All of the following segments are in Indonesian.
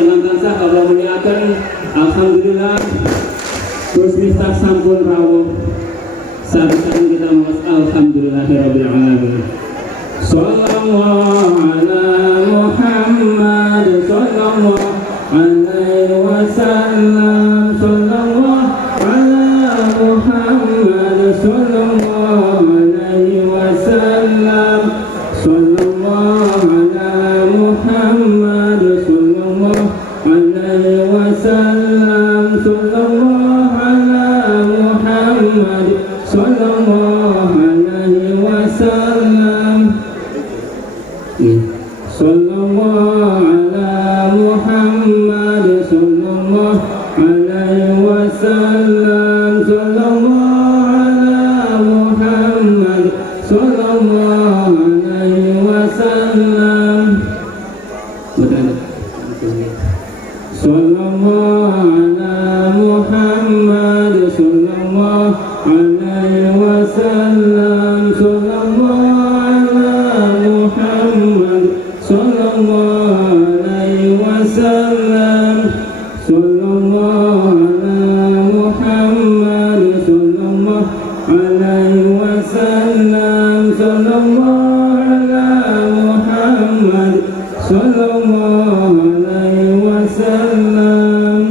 ingkang tansah kula mulyakaken. Alhamdulillah Gus Miftah sampun rawuh. Saben kita maos alhamdulillahirabbil alamin. Sallallahu ala Muhammad sallallahu alaihi wasallam. Sallallahu ala Muhammad sallallahu alaihi wasallam. Sallallahu ala Muhammad sallallahu alaihi wasallam. Sallallahu ala Muhammad sallallahu alaihi wasallam. Sallallahu ala Muhammad sallallahu alaihi wasallam. Sallallahu ala Muhammad sallallahu alaihi wasallam. Sallallahu ala Muhammad sallallahu alaihi wasallam. Sallallahu ala Muhammad sallallahu alaihi wasallam. Sallallahu ala Muhammad sallallahu alaihi wasallam. Sallallahu ala Muhammad sallallahu alaihi wasallam.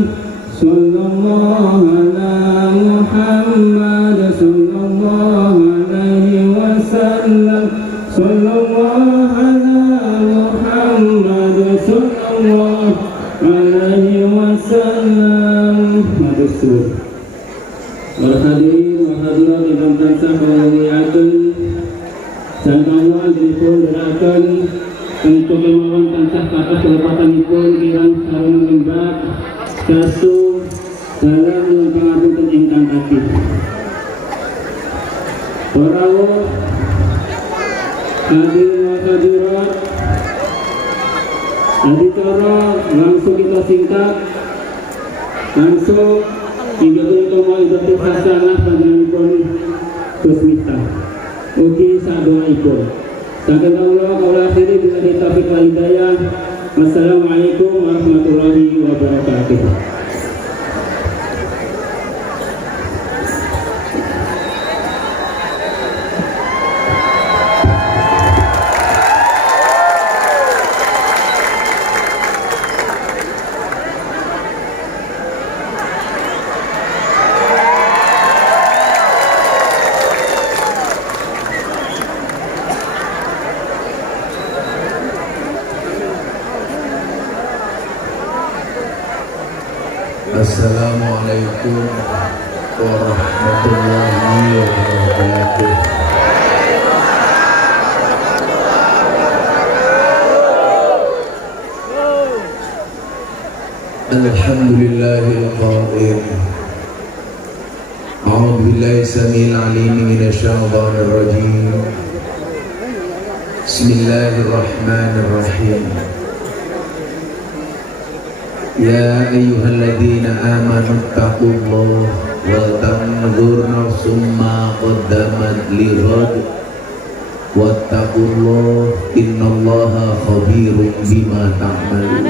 Sallallahu ala Muhammad sallallahu alaihi wasallam. Sallallahu ala Muhammad sallallahu alaihi wasallam. Matur para hadirin wa hadirat ingkang tansah kula mulyakaken. Jangkauan dipun dherekaken untuk kemauan tansah kathah kelepatanipun kirang sareng lembab dasu dalam yang pangapunten ingkang ageng. Para hadirin wa hadirat, adicara langsung kita singkat langsung hingga kita mau ibadah hasanah panjenenganipun Gus Miftah. Ugi sadoaipun. Saking kawula kawula akhiri billahi taufiq wal hidayah. Wassalamualaikum warahmatullahi wabarakatuh. Assalamualaikum warahmatullahi wabarakatuh. Alhamdulillahil qa'il. A'udzu billahi samil alim minasyaitonir rajim. Bismillahirrahmanirrahim. Ya ayyuhalladzina amanu taqullaha wal tanzur nafsum ma qaddamat lighad wattaqullaha innallaha khabirum bima ta'malun.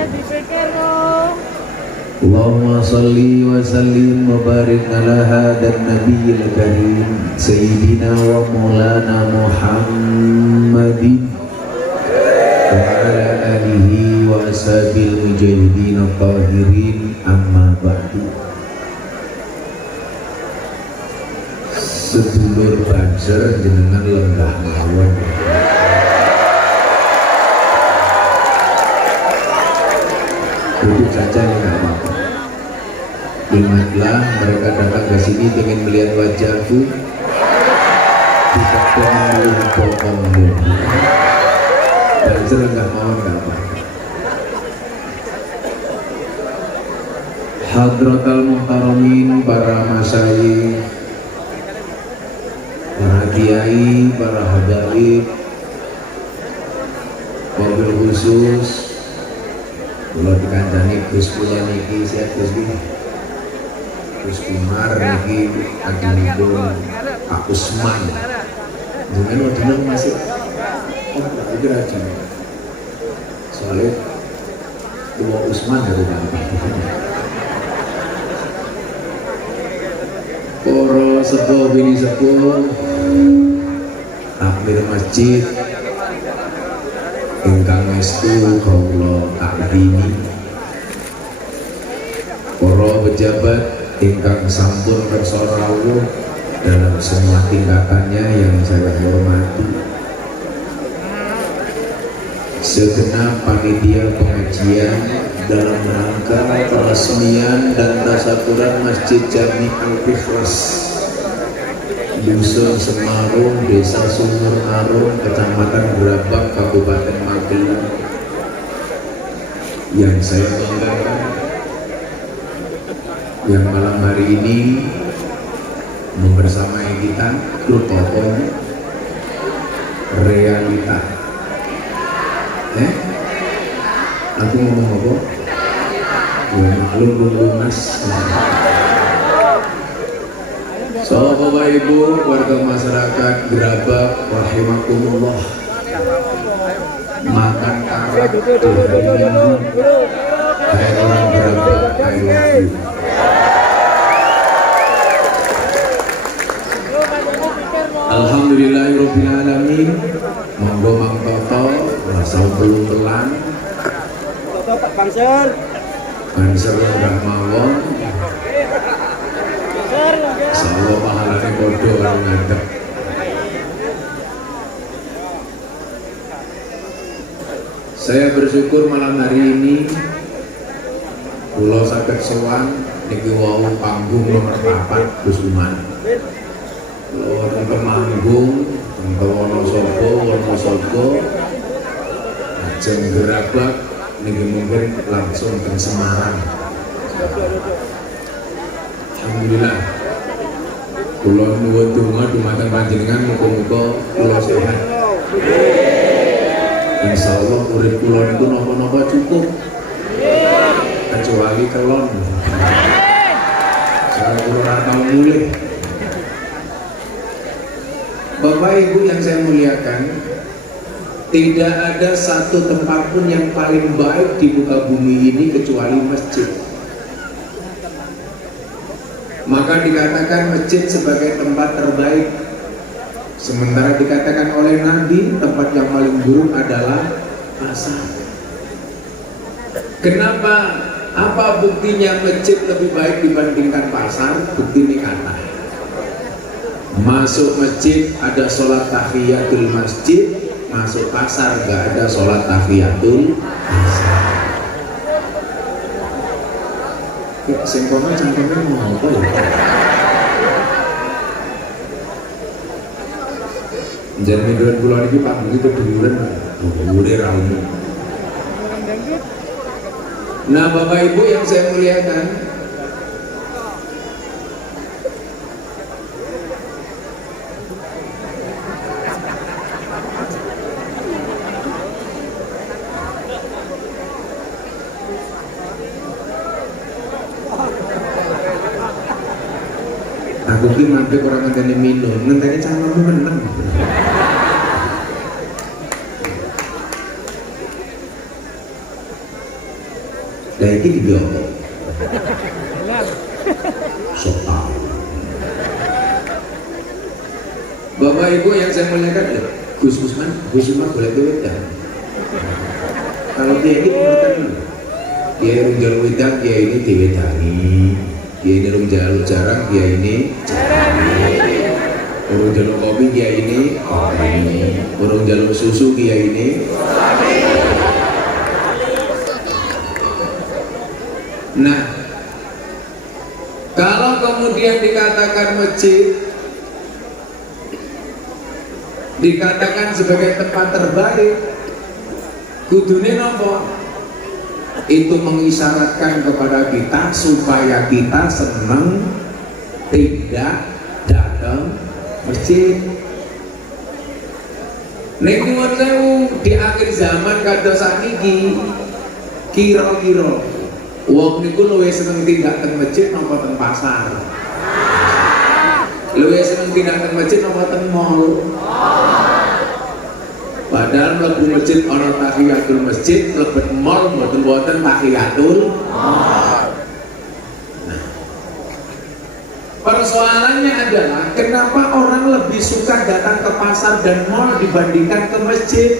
Allahumma salli wa sallim wa barik ala hadan nabiyil karim sayyidina wa maulana Muhammadin wa ala alihi wa ashabil mujahidin tahirin, amma ba'du. Sedulur banser jenengan lenggah mawon. Duduk saja nih, nggak apa-apa. Ingatlah mereka datang ke sini ingin melihat wajahku, tidak perlu potongmu. Banser nggak mau, nggak apa-apa. Hadratal muhtaramin, para masyayikh, para kiai, para habaib, wabil khusus kula dikancani Gus kula niki siap Gus iki. Gus Kumar niki adinipun Pak Usman. Jenengan wedine masih iki rajin. Soale Tua Usman ya rumah. Para sepuh bini sepuh takmir masjid ingkang estu kawula takdimi, para pejabat ingkang sampun kersa rawuh dalam semua tingkatannya yang saya hormati, segenap panitia pengajian dalam rangka peresmian dan tasyakuran Masjid Jami Al-Ikhlas Dusun Semarung, Desa Sumur Arum, Kecamatan Gerabak, Kabupaten Magelang, yang saya banggakan, yang malam hari ini membersamai kita grup tokoh realita. Aku ngomong apa? Ya maklum lunas. So, Bapak Ibu, warga masyarakat Gerabak, rahimakumullah, makan karak di hari Minggu, kayak orang Gerabak, I love you. Alhamdulillahirrahmanirrahim. Monggo Mang Toto, rasa belum pelan. Pak Banser. Banser udah mawon. Insyaallah pahalane podo karo ngadeg. Saya bersyukur malam hari ini kula saged sowan niki wau panggung nomor 4 Kusuman. Kula wonten manggung teng Wonosobo, ajeng Gerabak niki mungkin langsung ke Semarang. Alhamdulillah. Kula nuwun donga dumateng panjenengan muga-muga kula sehat. Insyaallah urip kula niku napa-napa cukup. Kecuali kelon. Saya kula ora tau mulih. Bapak Ibu yang saya muliakan, tidak ada satu tempat pun yang paling baik di muka bumi ini kecuali masjid. Maka dikatakan masjid sebagai tempat terbaik. Sementara dikatakan oleh Nabi tempat yang paling buruk adalah pasar. Kenapa? Apa buktinya masjid lebih baik dibandingkan pasar? Bukti ini kata. Masuk masjid ada sholat tahiyatul masjid, masuk pasar gak ada sholat tahiyatul pasar. Sengkongnya cangkemnya mau apa ya? Jangan mingguan bulan ini panggung itu duluan, udah ramu. Nah Bapak Ibu yang saya muliakan, aku ki mampir orang ngenteni minum, ngenteni calonmu menang. Lah iki digowo. Soal. Bapak Ibu yang saya muliakan, Gus Usman boleh duit ya? Kalau dia ini pengertian, dia runjal wedang, dia ini diwedani. Dia ini rum jaluk jarang, dia ini urung jaluk kopi, dia ini kopi. Urung jaluk susu, dia ini. Nah, kalau kemudian dikatakan masjid, dikatakan sebagai tempat terbaik, kudune nopo? Itu mengisyaratkan kepada kita supaya kita senang tidak datang masjid. Nek nyuwun sewu di akhir zaman kados sakniki kira-kira wong niku luwih seneng tindak teng masjid napa teng pasar? Luwih seneng tindak teng masjid napa teng mall? Padahal mlebu masjid ana tahiyatul masjid, mlebet mall mboten tahiyatul. Nah, persoalannya adalah kenapa orang lebih suka datang ke pasar dan mall dibandingkan ke masjid?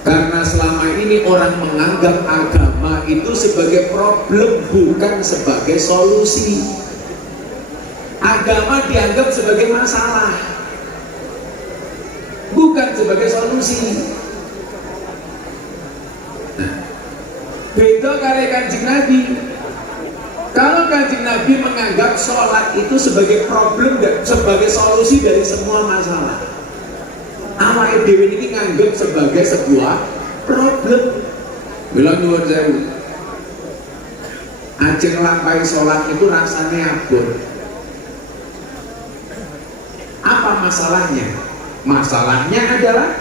Karena selama ini orang menganggap agama itu sebagai problem, bukan sebagai solusi. Agama dianggap sebagai masalah, bukan sebagai solusi. Nah, beda kali Kanjeng Nabi. Kalau Kanjeng Nabi menganggap sholat itu sebagai problem dan sebagai solusi dari semua masalah, awake dhewe ini nganggep sebagai sebuah problem. Bilang nyuwun sewu, ajeng lampahi sholat itu rasanya abot. Apa masalahnya? Masalahnya adalah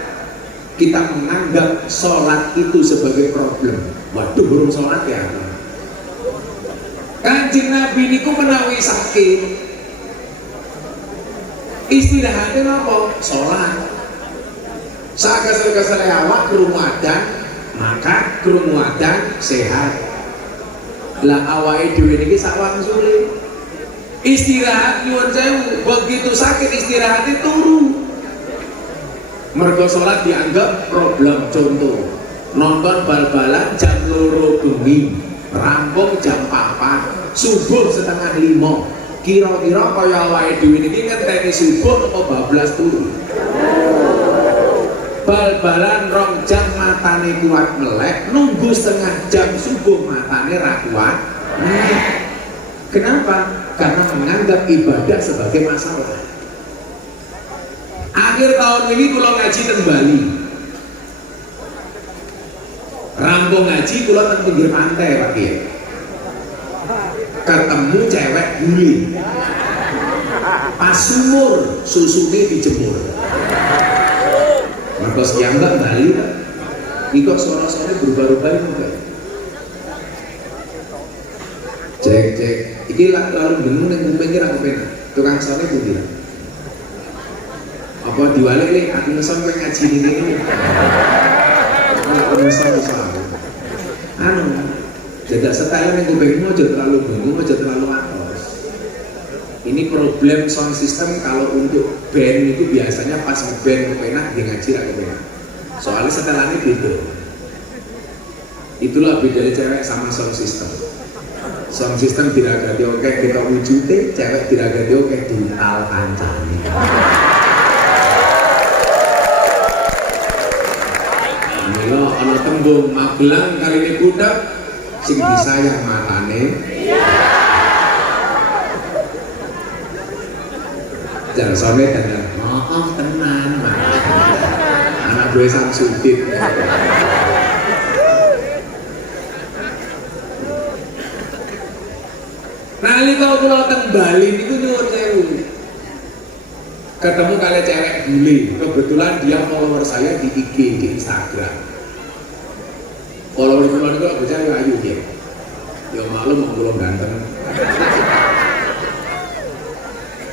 kita menganggap sholat itu sebagai problem. Waduh, belum sholat ya. Kanjeng Nabi niku menawi sakit, istirahatnya apa? Sholat. Saat kesel-kesel awak krungu adzan, maka krungu adzan sehat. Lah awake dhewe niki sak wangsule istirahat nyuwun sewu, begitu sakit istirahatnya turu. Mergo sholat dianggap problem. Contoh, nonton bal-balan jam 2 bengi, rampung jam 4, subuh setengah 5. Kira-kira kaya awake dhewe niki ngenteni subuh apa bablas turu? Bal-balan 2 jam matane kuat melek, nunggu setengah jam subuh matane ra kuat melek. Kenapa? Karena menganggap ibadah sebagai masalah. Akhir tahun ini kula ngaji teng Bali, rampung ngaji kula teng pinggir pantai Pak Kiai, ketemu cewek bule pas sumur susune dijemur. Merkos yang enggak Bali Pak, ini kok suara-suara berubah-ubah itu Pak. Cek, ini lalu bingung yang kupingin aku pena, tukang sore itu bilang apa diwalik nih, aku ngeson pengen ngaji ini aku ngeson jadak setahun yang kupingin aja terlalu bingung, aja terlalu atos. Ini problem sound system. Kalau untuk band itu biasanya pas ngeband kepenak, dia ngaji lah kepenak, soalnya setelannya gitu. Itulah bedanya cewek sama sound system. Sound system tidak ganti oke kita wujudnya, cewek tidak ganti oke dintal kancane. Milo ana tembung Magelang kali ini budak sing disayang matane. Jangan sampai dengan maaf tenan Mas. Anak gue Samsudin. Nalika kula teng Bali niku nyuwun sewu, ketemu kali cewek bule, kebetulan dia follower saya di IG, di Instagram. Follower kula niku bocah ayu ya. Ya maklum kula ganteng.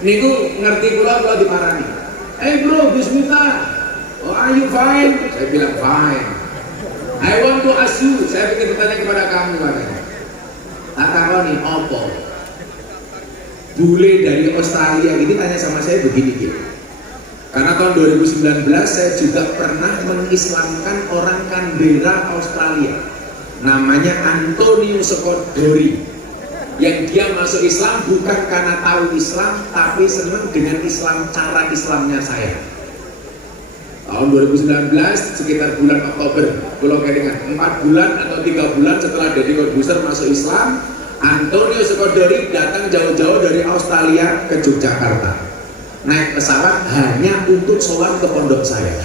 Niku ngerti kula diparani. Hey bro, bismillah. Oh, are you fine? Saya bilang fine. I want to ask you. Saya ingin bertanya kepada kamu katanya. Tak tahu nih opo. Bule dari Australia ini tanya sama saya begini gitu. Karena tahun 2019 saya juga pernah mengislamkan orang Canberra Australia, namanya Antonio Scodori, yang dia masuk Islam bukan karena tahu Islam, tapi senang dengan Islam, cara Islamnya saya. Tahun 2019 sekitar bulan Oktober, kalau kira 4 bulan atau 3 bulan setelah Deddy Corbuzier masuk Islam, Antonio Scodori datang jauh-jauh dari Australia ke Yogyakarta, naik pesawat hanya untuk sholat ke pondok saya.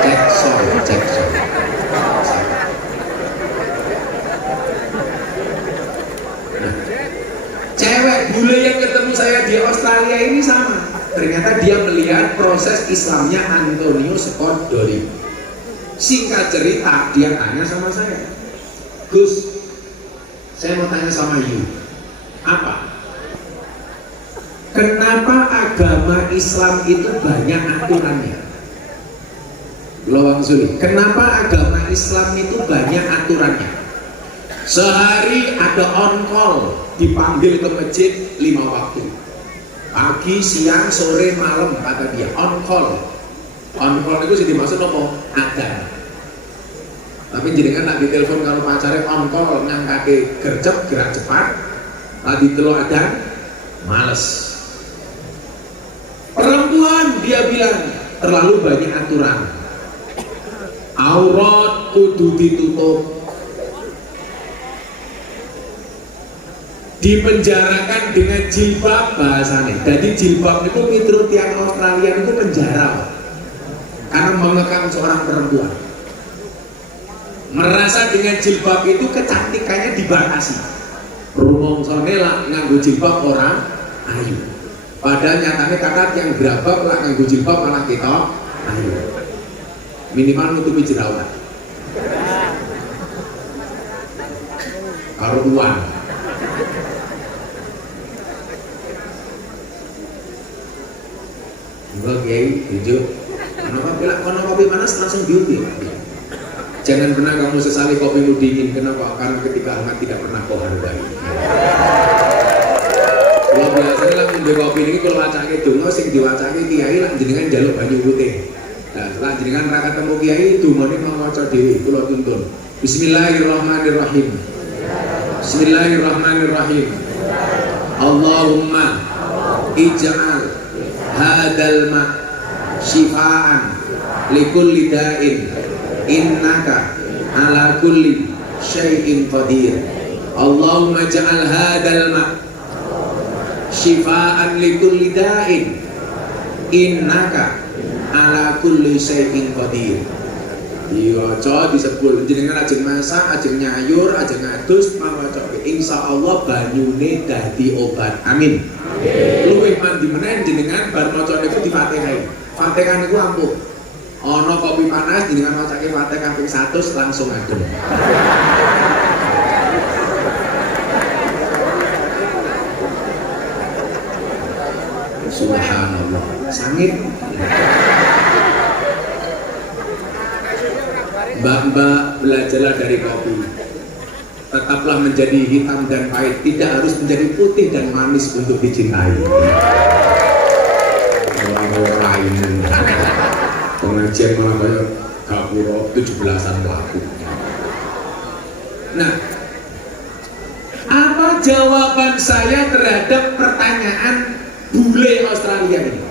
Cek sound. Nah, cewek bule yang ketemu saya di Australia ini sama. Ternyata dia melihat proses Islamnya Antonio Scodori. Singkat cerita, dia tanya sama saya, Gus, saya mau tanya sama you, apa? kenapa agama Islam itu banyak aturannya? Lawang Suli, kenapa agama Islam itu banyak aturannya? Sehari ada on call, dipanggil ke masjid 5 waktu, pagi, siang, sore, malam, kata dia on call. On call itu sih dimaksud apa? Adzan. Tapi jenengan nak ditelepon kalau pacarnya on call ngangkake gercep gerak cepat, tadi telur adzan males. Perempuan dia bilang terlalu banyak aturan, aurat kudu ditutup, dipenjarakan dengan jilbab bahasanya. Jadi jilbab itu miturut tiang Australia itu penjara karena mengekang seorang perempuan. Merasa dengan jilbab itu kecantikannya dibatasi. Rumongso lah nganggo jilbab orang ayu. Padahal nyatanya kata yang gerabak lah nganggo jilbab malah kita ayu. Minimal nutupi jerawat. Karo uang. Enggak kiai, tunjuk. Kalau kopi panas langsung diundi. Jangan pernah kamu sesali kopimu dingin. Kenapa? Karena ketika hangat tidak pernah kau hargai. Kalau biasanya lah ngombe kopi ini kalau wacake donga sing diwacake kiai lah jenengan njaluk banyu putih. Nah, setelah jenengan ra ketemu kiai dungane mau waca dhewe kula tuntun. Bismillahirrahmanirrahim. Bismillahirrahmanirrahim. Allahumma ij'al hadal ma syifaan likulli da'in innaka ala kulli syai'in qadir. Allahumma ja'al hadal ma syifaan likulli da'in innaka ala kulli syai'in qadir. Diwaca disebut jenengan ajeng masak, ajeng nyayur, ajeng ngadus mawaca insyaallah banyune dadi obat. Amin. Luwih mandi meneh jenengan bar maca niku difatihai. Fatihah niku ampuh. Ana kopi panas jenengan macake Fatihah ping 100 langsung adem. Subhanallah. Sangit. Mbak-mbak, belajarlah dari kopi. Tetaplah menjadi hitam dan pahit, tidak harus menjadi putih dan manis untuk dicintai. Orang-orang pengajian malah kayak gapuro 17-an pelaku. Nah, apa jawaban saya terhadap pertanyaan bule Australia ini?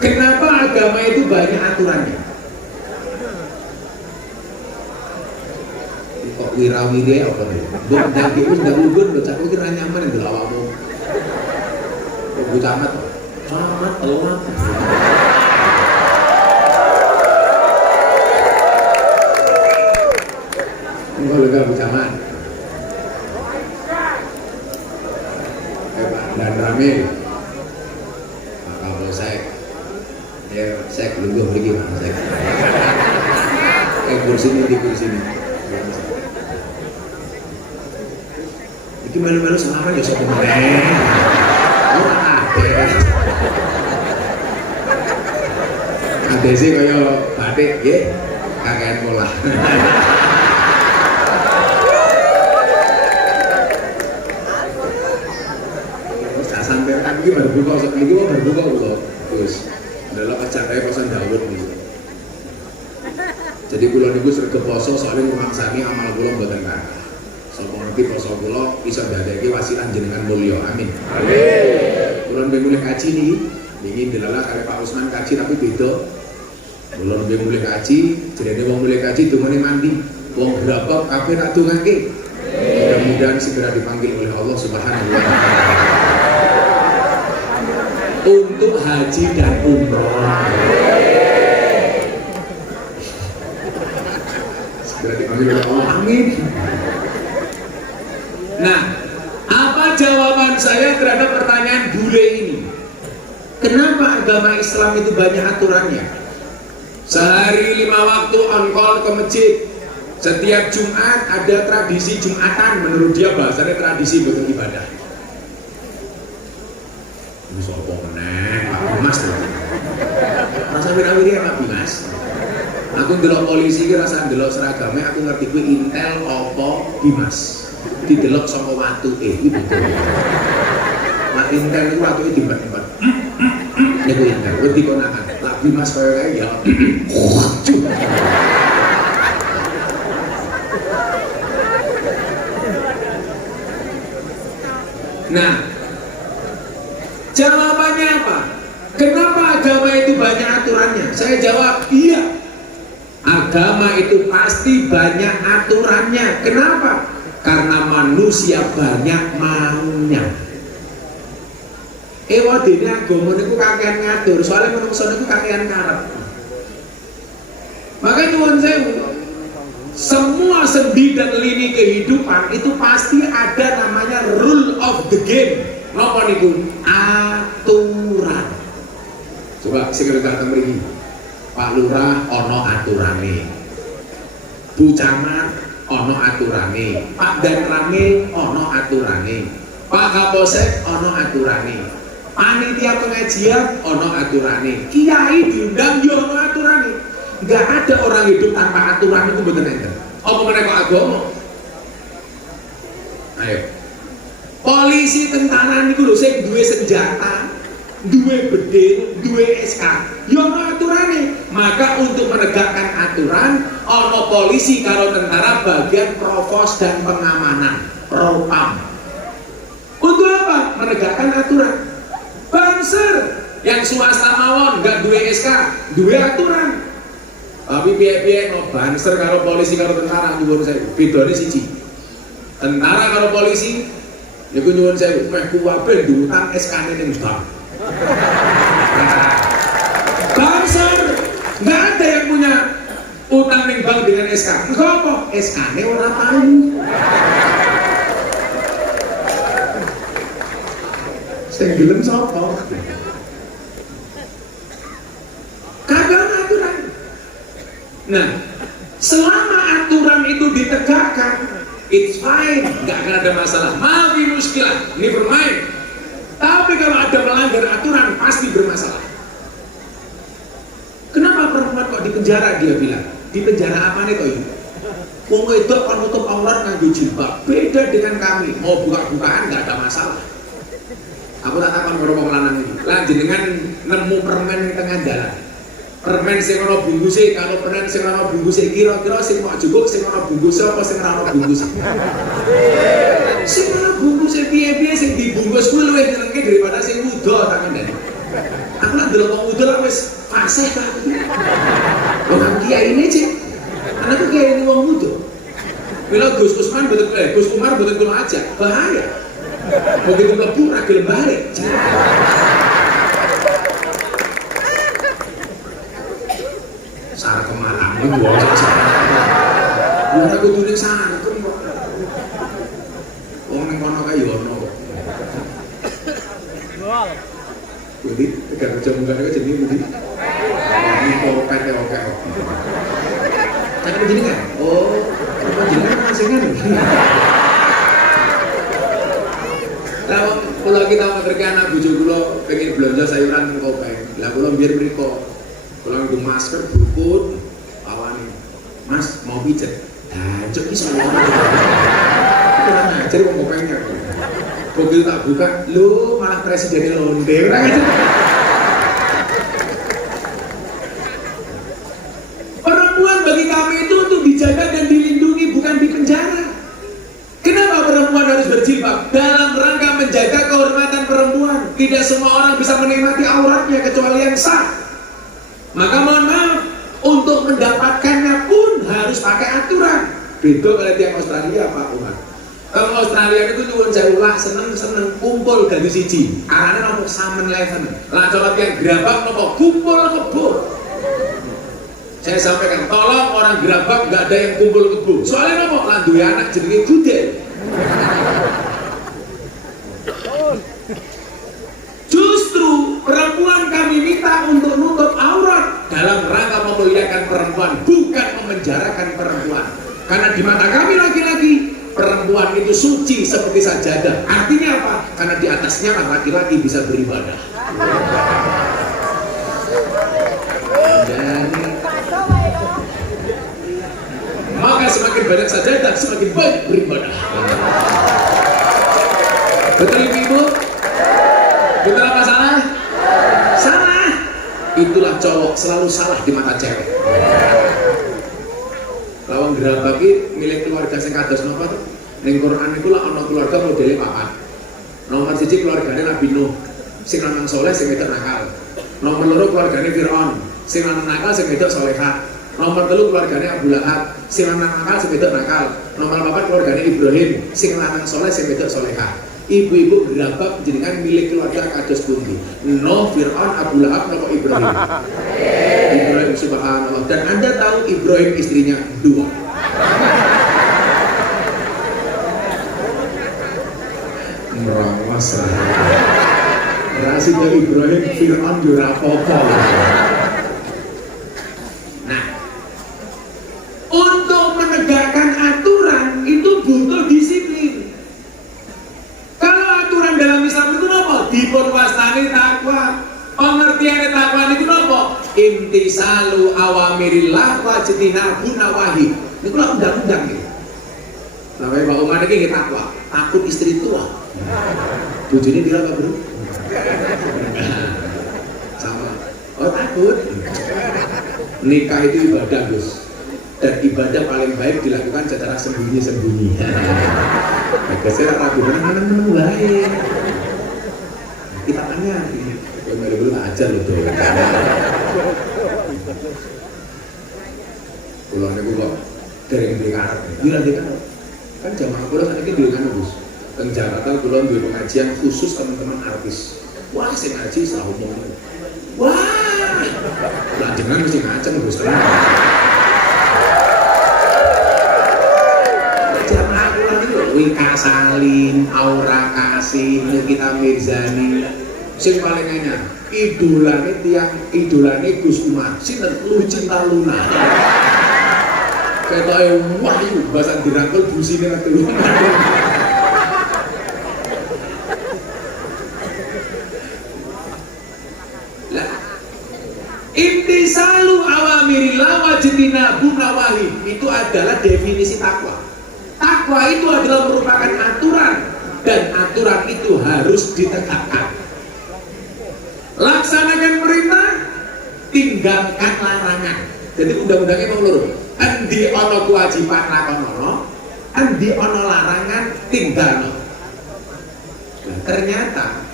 Kenapa agama itu banyak aturannya? Kok wirawiri apa nih? Buk daging itu nggak ubun, bocah itu kira nyaman yang dilawamu. Bocah amat, amat telat. Enggak lega bocah amat. Pak dan Ramil, kalau saya kelungguh lagi pak, saya kursi ini. Iki melu-melu sama ya sapa meneh. Ora kabeh. Ade sih kaya batik nggih, kakean pola. Wis tak sampeyan iki baru buka iki baru buka kok. Terus adalah acara pesan Daud niku. Jadi kula niku sregep poso soalnya ngemangsani amal kula mboten kathah. Sapa ngerti poso kula iso dadekake wasilah jenengan mulya. Amin. Amin. Kula ben mulih kaji niki, niki delala kare Pak Usman kaji tapi beda. Kula ben mulih kaji, jenenge wong mulih kaji dungane mandi. Wong berapa kabeh nak dungake. Mudah-mudahan segera dipanggil oleh Allah Subhanahu wa taala untuk haji dan umroh. Segera dipanggil oleh Allah. Amin. Nah, apa jawaban saya terhadap pertanyaan bule ini? Kenapa agama Islam itu banyak aturannya? Sehari 5 waktu on call ke masjid. Setiap Jumat ada tradisi Jumatan, menurut dia bahasanya tradisi betul ibadah. Bimas tuh. Rasa wirawiri apa Bimas? Aku ndelok polisi ki rasa ndelok seragamnya aku ngerti kuwi Intel apa Bimas. Didelok saka watuke iki betul. Mak Intel iku watuke dimbet-mbet. Niku Intel kuwi dikonakan. Lah Bimas koyo kae ya. Nah, jawabannya apa? Kenapa agama itu banyak aturannya? Saya jawab, iya. Agama itu pasti banyak aturannya. Kenapa? Karena manusia banyak maunya. Wadene agama niku kakean ngatur, soalnya menungso niku kakean karep. Maka nyuwun sewu, semua sendi dan lini kehidupan itu pasti ada namanya rule of the game. Napa niku? Aturan. Coba sing kata mriki. Pak Lurah ana aturane. Bu Camat ana aturane. Pak Danrame ana aturane. Pak Kapolsek ana aturane. Panitia pengajian ana aturane. Kiai diundang yo ana aturane. Enggak ada orang hidup tanpa aturan itu bener enten. Apa meneh kok agama? Ayo. Polisi tentara niku lho sing duwe senjata, duwe bedil, duwe SK. Yo ana aturane. Maka untuk menegakkan aturan, ana polisi karo tentara bagian provos dan pengamanan, propam. Untuk apa? Menegakkan aturan. Banser yang swasta mawon enggak duwe SK, duwe aturan. Tapi piye-piye no banser karo polisi karo tentara nyuwun sewu. Bedane siji. Tentara karo polisi niku nyuwun sewu, meh kuwabe diutang SK-ne ning bank. Banser enggak ada yang punya utang ning bank dengan SK. Engko apa? SK-ne ora tahu. Sing gelem sapa? Kagak aturan. Nah, selama aturan itu ditegakkan, it's fine, nggak akan ada masalah. Mafi muskilah, never mind. Tapi kalau ada melanggar aturan, pasti bermasalah. Kenapa perempuan kok di penjara? Dia bilang, di penjara apa nih toh? Wong wedok kon nutup aurat nganggo jilbab. Beda dengan kami, mau buka-bukaan nggak ada masalah. Aku tak takon karo wong lanang iki. Lah jenengan nemu permen ning tengah jalan. Permen sing ana bungkuse karo permen sing ana bungkuse kira-kira sing kok cukup sing ana bungkuse apa sing ora ana bungkuse? Sing ana bungkuse piye-piye sing dibungkus kuwi luwih nyenengke daripada sing muda tak kandhani. Aku nak delok wong muda wis fasih ta. Wong kiai ini cik. Anakku kiai ini wong muda. Bila Gus Umar boten kula ajak, bahaya. Begitu mlebu ra gelem balik. Sareng kemana gua ora ora kudune sareng kok. Wong ning kono kae yo ono. Jadi tekan jam enggak ada jadi budi. Ini kok kate oke. Kan begini kan? Oh, jenengan masingan. Lah kula kita ngerti anak bojo kula pengen belanja sayuran ning Kopeng. Lah kula biar mriko. Kula nggo masker bukut awani. Mas mau pijet. Cuk iki salah. Kula ngajar wong Kopengnya. Begitu tak buka, lu malah presidennya londe. Perempuan bagi kami itu untuk dijaga dan dilindungi, bukan dipenjara. Kenapa perempuan harus berjilbab? Dalam rangka menjaga kehormatan perempuan. Tidak semua orang bisa menikmati auratnya kecuali yang sah. Maka mohon maaf, untuk mendapatkannya pun harus pakai aturan. Beda kalau tiap Australia Pak Umar. Kalau Australia itu nyuwun sewu lah seneng kumpul dari siji. Arane nopo Salmon Eleven. Lah colot yang gerabak nopo kumpul kebo. Saya sampaikan, tolong orang gerabak nggak ada yang kumpul kebo. Soalnya nopo lah duwe anak jenenge Gudel. Justru perempuan kami minta untuk nutup aurat dalam rangka memuliakan perempuan, bukan memenjarakan perempuan. Karena di mata kami laki-laki, perempuan itu suci seperti sajadah. Artinya apa? Karena di atasnya laki-laki bisa beribadah. Maka semakin banyak sajadah, semakin baik beribadah. Betul Ibu? Betul apa salah? Salah. Itulah cowok selalu salah di mata cewek. Lawang gerabak iki milik keluarga sing kados napa to? Ning Quran iku lak ana keluarga modele papat. Nomor 1 keluargane Nabi Nuh, sing lanang saleh sing wedok nakal. Nomor 2 keluargane Firaun, sing lanang nakal sing wedok salehah. Nomor 3 keluargane Abu Lahab, sing lanang nakal sing wedok nakal. Nomor 4 keluargane Ibrahim, sing lanang saleh sing wedok salehah. Ibu-ibu gerabak jenengan milik keluarga kados pundi? Nuh, Firaun, Abu Lahab, napa Ibrahim? Ibrahim, subhanallah. Dan Anda tahu Ibrahim istrinya 2. Merawas Rasulullah Ibrahim, Fir'aun juga apa-apa. Nah, untuk menegakkan aturan itu butuh disiplin. Kalau aturan dalam Islam itu apa? Dipurwastani takwa. Pengertian takwa itu apa? Imtisalu awamirillah wa jtinabu nawahi. Itu lah undang-undang gitu. Namanya Pak Umar ini takwa, takut istri tua. Tujuannya bilang apa bro? Sama. Oh takut. Nikah itu ibadah Gus. Dan ibadah paling baik dilakukan secara sembunyi-sembunyi. Saya ragu mana baik. Kita tanya. Yang belum ajar loh tuh. Pulang itu kok dereng dikarep. Bilang dikarep. Kan jamaah kula saat ini dengan Gus. Teng Jakarta kula duwe pengajian khusus teman-teman artis. Wah, sing ngaji salah umum. Wah. Lah jenengan mesti ngajeng Gus tenan. Jamaah kula niku Wika Salim, Aura Kasih, Nikita Mirzani. Sing paling anyar, idolane Gus Umar, sinten Lucinta Luna. Ketoke wahyu basan dirangkul busine metu. Lah imtisalu awamirillah wa jtinabu nawahi itu adalah definisi takwa. Takwa itu adalah merupakan aturan dan aturan itu harus ditegakkan. Laksanakan perintah, tinggalkan larangan. Jadi undang-undangnya mau lurus. Andi ono kewajiban lakonono, andi ono larangan tinggalno. Nah, ternyata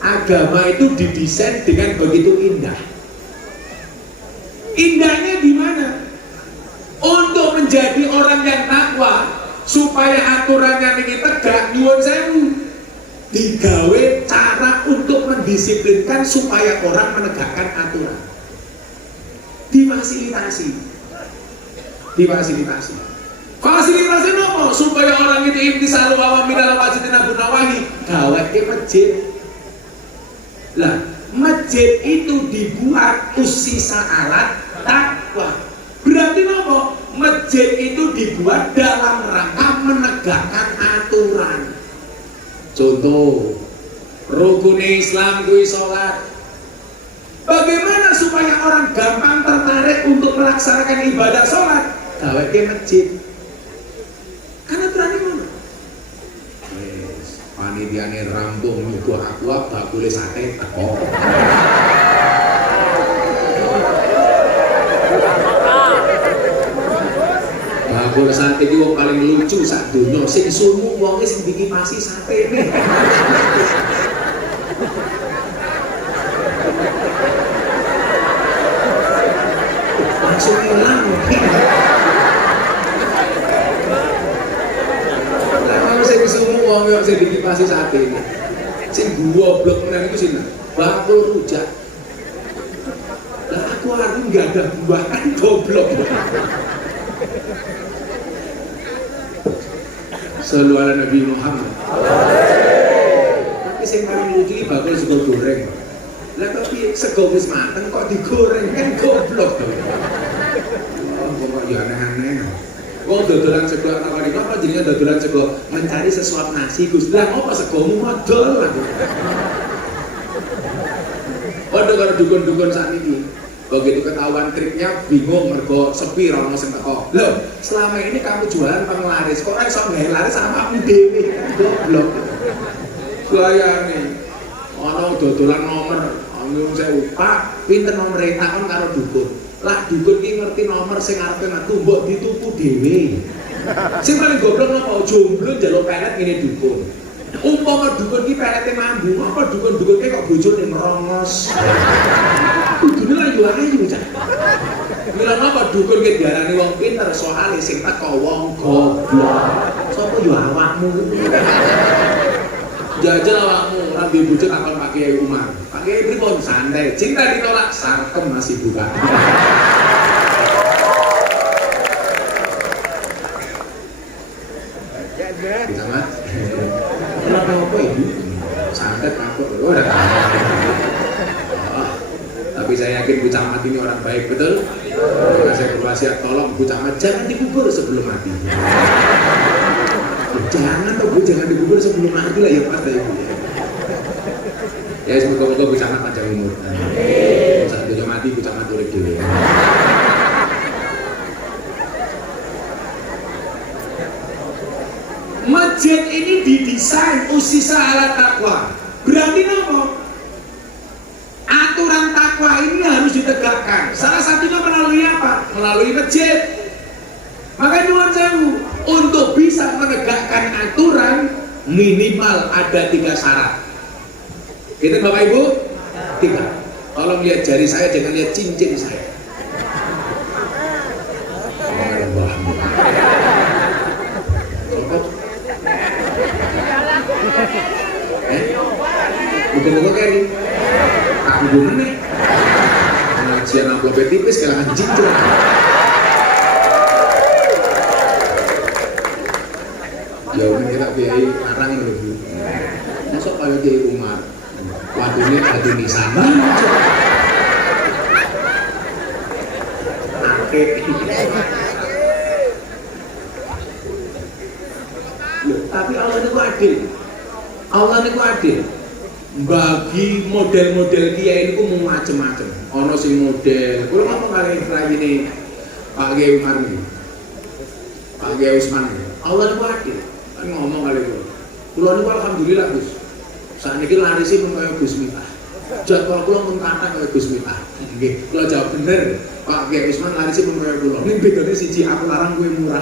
agama itu didesain dengan begitu indah. Indahnya di mana? Untuk menjadi orang yang takwa, supaya aturannya ini tegak, nyuwun sewu. Digawe cara untuk mendisiplinkan supaya orang menegakkan aturan. Difasilitasi. Fasilitasi nopo supaya orang itu imtisalu awamirillah wa jtinabu nawahi gawe ke masjid. Lah, masjid itu dibuat usisa alat takwa. Berarti nopo? Masjid itu dibuat dalam rangka menegakkan aturan. Contoh, rukun Islam kuwi salat. Bagaimana supaya orang gampang tertarik untuk melaksanakan ibadah sholat? Gawe ke masjid. Karena aturannya mana? Yes, panitiane rampung nyuguh aqua gak boleh sate teko. Bakul sate iki wong paling lucu sak donya, sing sumu wonge sing dikipasi satene. Langsung hilang. Lah sing sumu wong yo sing dikipasi satene. Sing goblok menan iku sinten? Bakul rujak. Lah aku enggak ada buahan goblok. Sallu ala Nabi Muhammad. Tapi sing paling lucu iki bakul sego goreng. Lah tapi sego wis mateng kok digoreng kan goblok to. Oh, kok ya aneh-aneh. Wong dodolan sego takoni apa jenenge dodolan sego mencari sesuap nasi Gus. Lah apa segomu modal lah. Padha karo dukun-dukun sakniki. Begitu ketahuan triknya bingung mergo sepi rono sing teko. Loh, selama ini kamu jualan penglaris, kok ora iso gawe laris sama kamu dhewe? Goblok. Gayane. Ana dodolan nomor, anu sewu. Pak, pinten nomere takon karo dukun. Lah dukun ki ngerti nomor sing arepe ngaku mbok dituku dhewe. Sing paling goblok napa jomblo njaluk pelet ngene dukun. Umpama dukun ki pelete mambu, apa dukun-dukun ki kok bojone merongos. Kudune lha yo ayu cah. Mila napa dukun ki diarani wong pinter soalé sing teko wong goblok. Sopo yo awakmu. Jajal awakmu ora duwe bojo takon Pak Kiai Umar. Pak Kiai pripun santai, cinta ditolak sarkem masih buka. Bisa mas? Kenapa apa ibu? Santet takut, udah tapi saya yakin Bu Camat ini orang baik, betul? Maka saya berwasiat, tolong Bu Camat jangan dikubur sebelum mati. Jangan tuh Bu, jangan dikubur sebelum mati lah ya Mas ya Bu. Ya semoga-moga Bu Camat panjang umur. Saat dia mati Bu Camat urip dulu ya. Masjid ini didesain usisa ala takwa. Berarti apa? Aturan takwa ini harus ditegakkan. Salah satunya melalui apa? Melalui masjid. Makanya nuwun sewu, untuk bisa menegakkan aturan minimal ada 3 syarat. Gitu Bapak Ibu? 3. Tolong lihat jari saya, jangan lihat cincin saya. Bukan-bukan kayak gini. Tak hubungan nih. Pengajian amplopnya tipis kayak anjing tuh. Ya udah kita biayai arang dulu. Masuk kalau di rumah. Waktu ini ada di sana. Oke. Tapi Allah itu adil. Allah itu adil. Bagi model-model kiai ini mau macem-macem. Ono sing model, kalau ngomong kali ini Pak Kiai Umar ini, Pak Kiai Usman ini, Allah itu adil. Kan ngomong kali itu. Kulo niku alhamdulillah Gus. Saat ini larisi kaya Gus Miftah. Jadwal kulo mun kathah kaya Gus Miftah. Nggih, kulo jawab bener. Pak Kiai Usman larisi kaya kulo. Ning bedane siji aku larang kowe murah.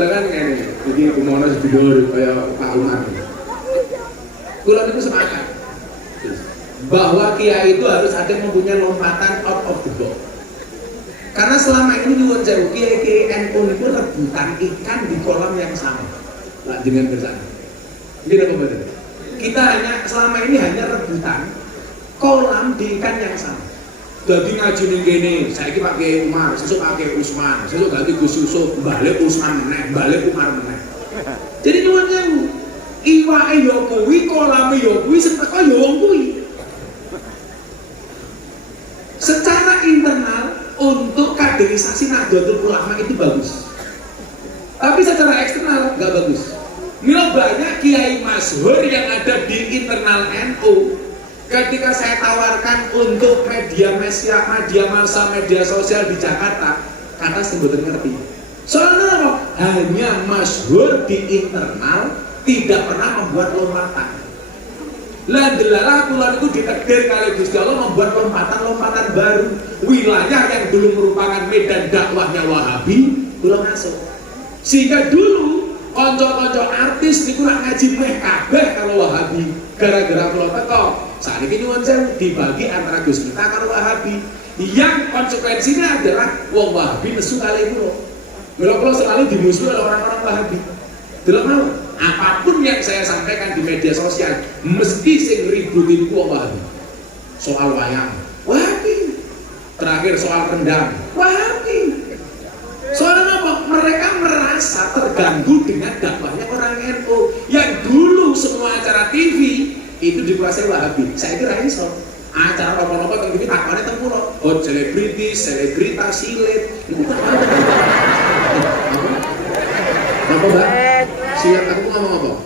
Kan ini, jadi kumono sedulur kayak Pak Umar. Kulo itu sepakat bahwa kiai itu harus ada yang mempunyai lompatan out of the box. Karena selama ini nyuwun sewu kiai NU itu rebutan ikan di kolam yang sama. Lah dengan bersama. Gini apa betul? Kita selama ini hanya rebutan kolam di ikan yang sama. Jadi ngaji ning kene, saiki Pak Kiai Umar, sesuk Pak Kiai Usman, sesuk ganti Gus Yusuf, balik Usman meneh, balik Umar meneh. Jadi nyuwun sewu, iwake ya kuwi, kolame ya kuwi, sing teko ya wong kuwi. Secara internal untuk kaderisasi Nahdlatul Ulama itu bagus. Tapi secara eksternal enggak bagus. Mila banyak kiai masyhur yang ada di internal NU. Ketika saya tawarkan untuk media massa, media sosial di Jakarta, kata sebetulnya ngerti. Soalnya apa? Hanya masyhur di internal, tidak pernah membuat lompatan. Lah delalah kula niku ditakdir kali Gusti Allah membuat lompatan-lompatan baru. Wilayah yang dulu merupakan medan dakwahnya Wahabi, kula masuk. Sehingga dulu konco-konco artis niku nak ngaji meh kabeh kalau Wahabi. Gara-gara kula teko saat ini nyuwun sewu dibagi antara Gus Miftah karo Wahabi. Yang konsekuensinya adalah wong Wahabi nesu kali kula. Kula selalu dimusuhi oleh orang-orang Wahabi. Delok mau, apapun yang saya sampaikan di media sosial mesti sing ributin wong Wahabi. Soal wayang, Wahabi. Terakhir soal rendang, Wahabi. Soalnya apa? Mereka merasa terganggu dengan dakwahnya orang NU yang dulu semua acara TV itu dikuasai Wahabi. Saya kira iso. Acara apa-apa teng TV takwane teng kula. Oh, selebritis, selebritas, silet. Apa Mbak? Siap aku ngomong apa?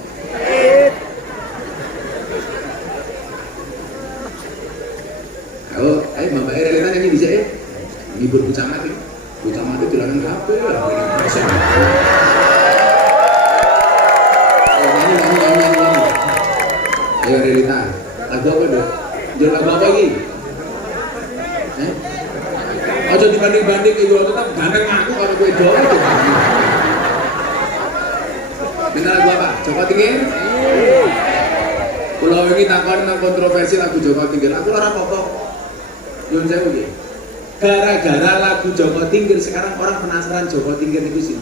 Ayo Mbak Relita nyanyi bisa ya? Ngibur bocah mati. Bocah mati dolanan kabeh lah. Nyanyi. Ayo Relita. Lagu apa dong? Jangan lagu apa lagi? Aja dibanding-banding itu tetap ganteng aku kalau gue doang itu. Minta lagu apa? Joko Tingkir? Kalau ini takon tentang kontroversi lagu Joko Tingkir, aku ora apa-apa. Nyun sewu nggih. Gara-gara lagu Joko Tingkir sekarang orang penasaran Joko Tingkir itu sih.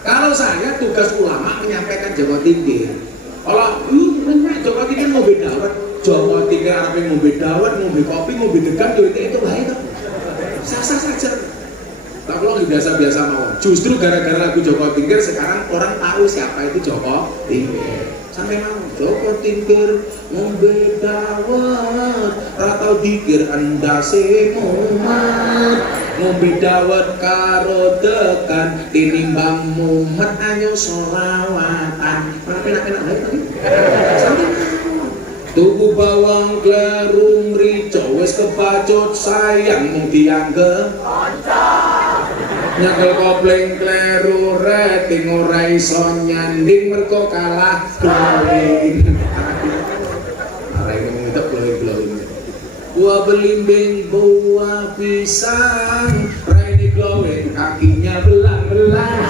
Kalau saya tugas ulama menyampaikan Joko Tingkir. Kalau Joko Tingkir mau bedawat, Joko Tingkir arep ngombe dawet, ngombe kopi, ngombe degan itu baik kok. Sah-sah saja. Tak kalau biasa-biasa mau. Justru gara-gara lagu Joko Tingkir sekarang orang tahu siapa itu Joko Tingkir. Sampai mau Joko Tingkir ngombe dawet, ratau dikir endase mumet. Ngombe dawet karo tekan tinimbang mumet anyo selawatan. Penak-penak bae tadi. Sampai tuku bawang kleru mrico wis kebacut sayang mung dianggep kanca. Nyekel kopling kleru rating ora iso nyanding mergo kalah glowing. Arek ngentep glowing. Buah belimbing, buah pisang, raine glowing kakinya belang-belang.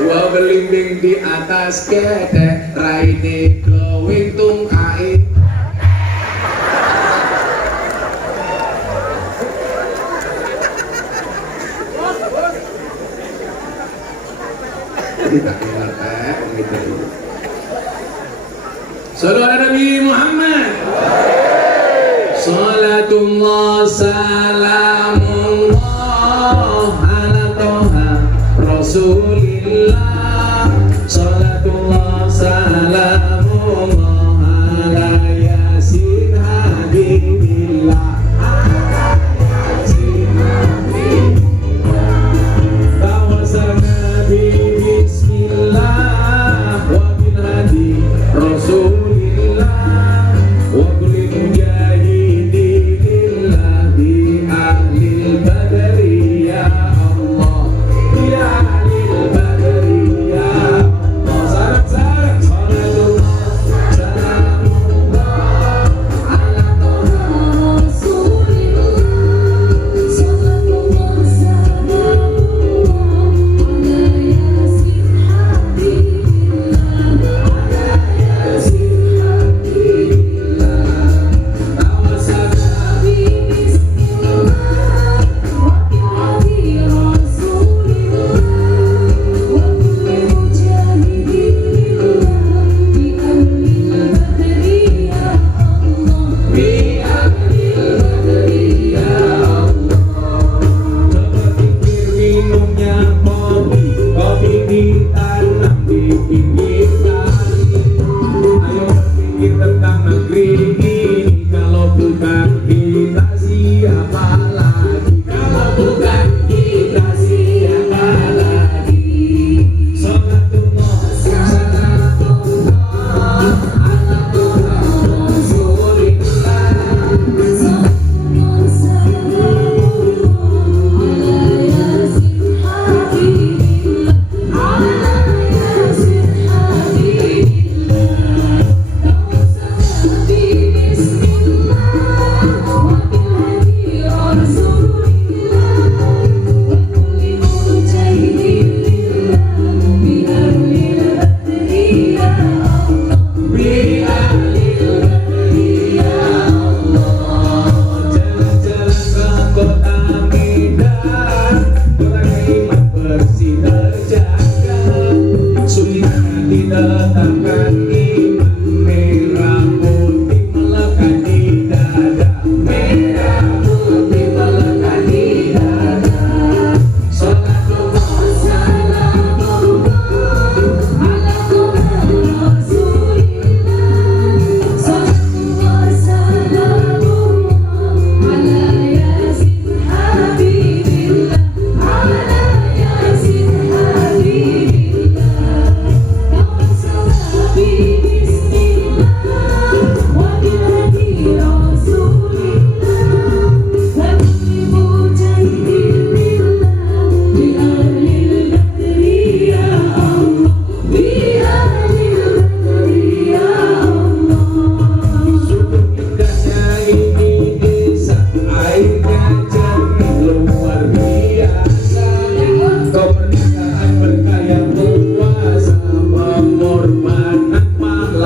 Buah belimbing di atas gedek, raine glowing tungkai. Tidak kenal begitu. Saudara Nabi Muhammad. Salatullah salamullah ala toha Rasulillah. Salatullah salamullah ala yasin habibillah. Rasulillah wa kulli mujahidin lillahi ahli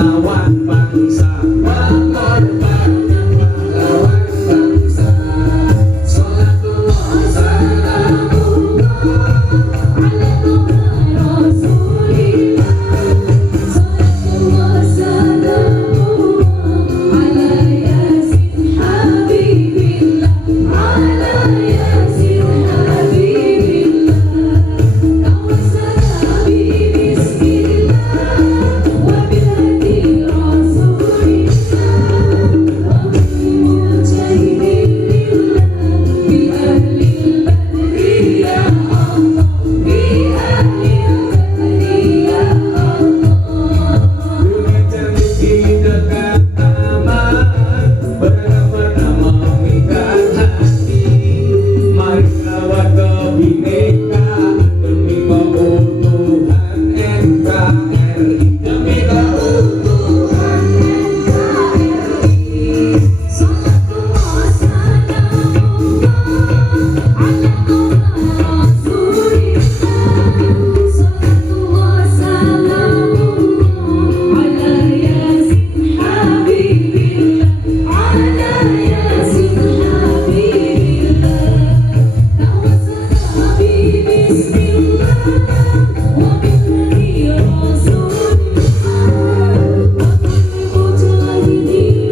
pahlawan bangsa, pengorbannya pahlawan bangsa. Salatullah salamullah ala Rasulillah, salatullah salamullah ala Yasin Habibillah, ala Yasin Habibillah. Tawassalna bi bismillah wa bihadi Rasulillah wa bil mujahidin lillah bi ahlil badri ya Allah, bi ahlil badri ya Allah. Dunia cantik di dekat taman, bersama-sama mengikat hati. Mari rawat kebinekaan demi keutuhan NKRI, demi keutuhan NKRI. Salatullah salamullah ala Rasulillah, salatullah salamullah ala Yasin Habibillah, ala Yasin Habibillah. Tawassalna bi bismillah wa bihadi Rasulillah wa bil mujahidin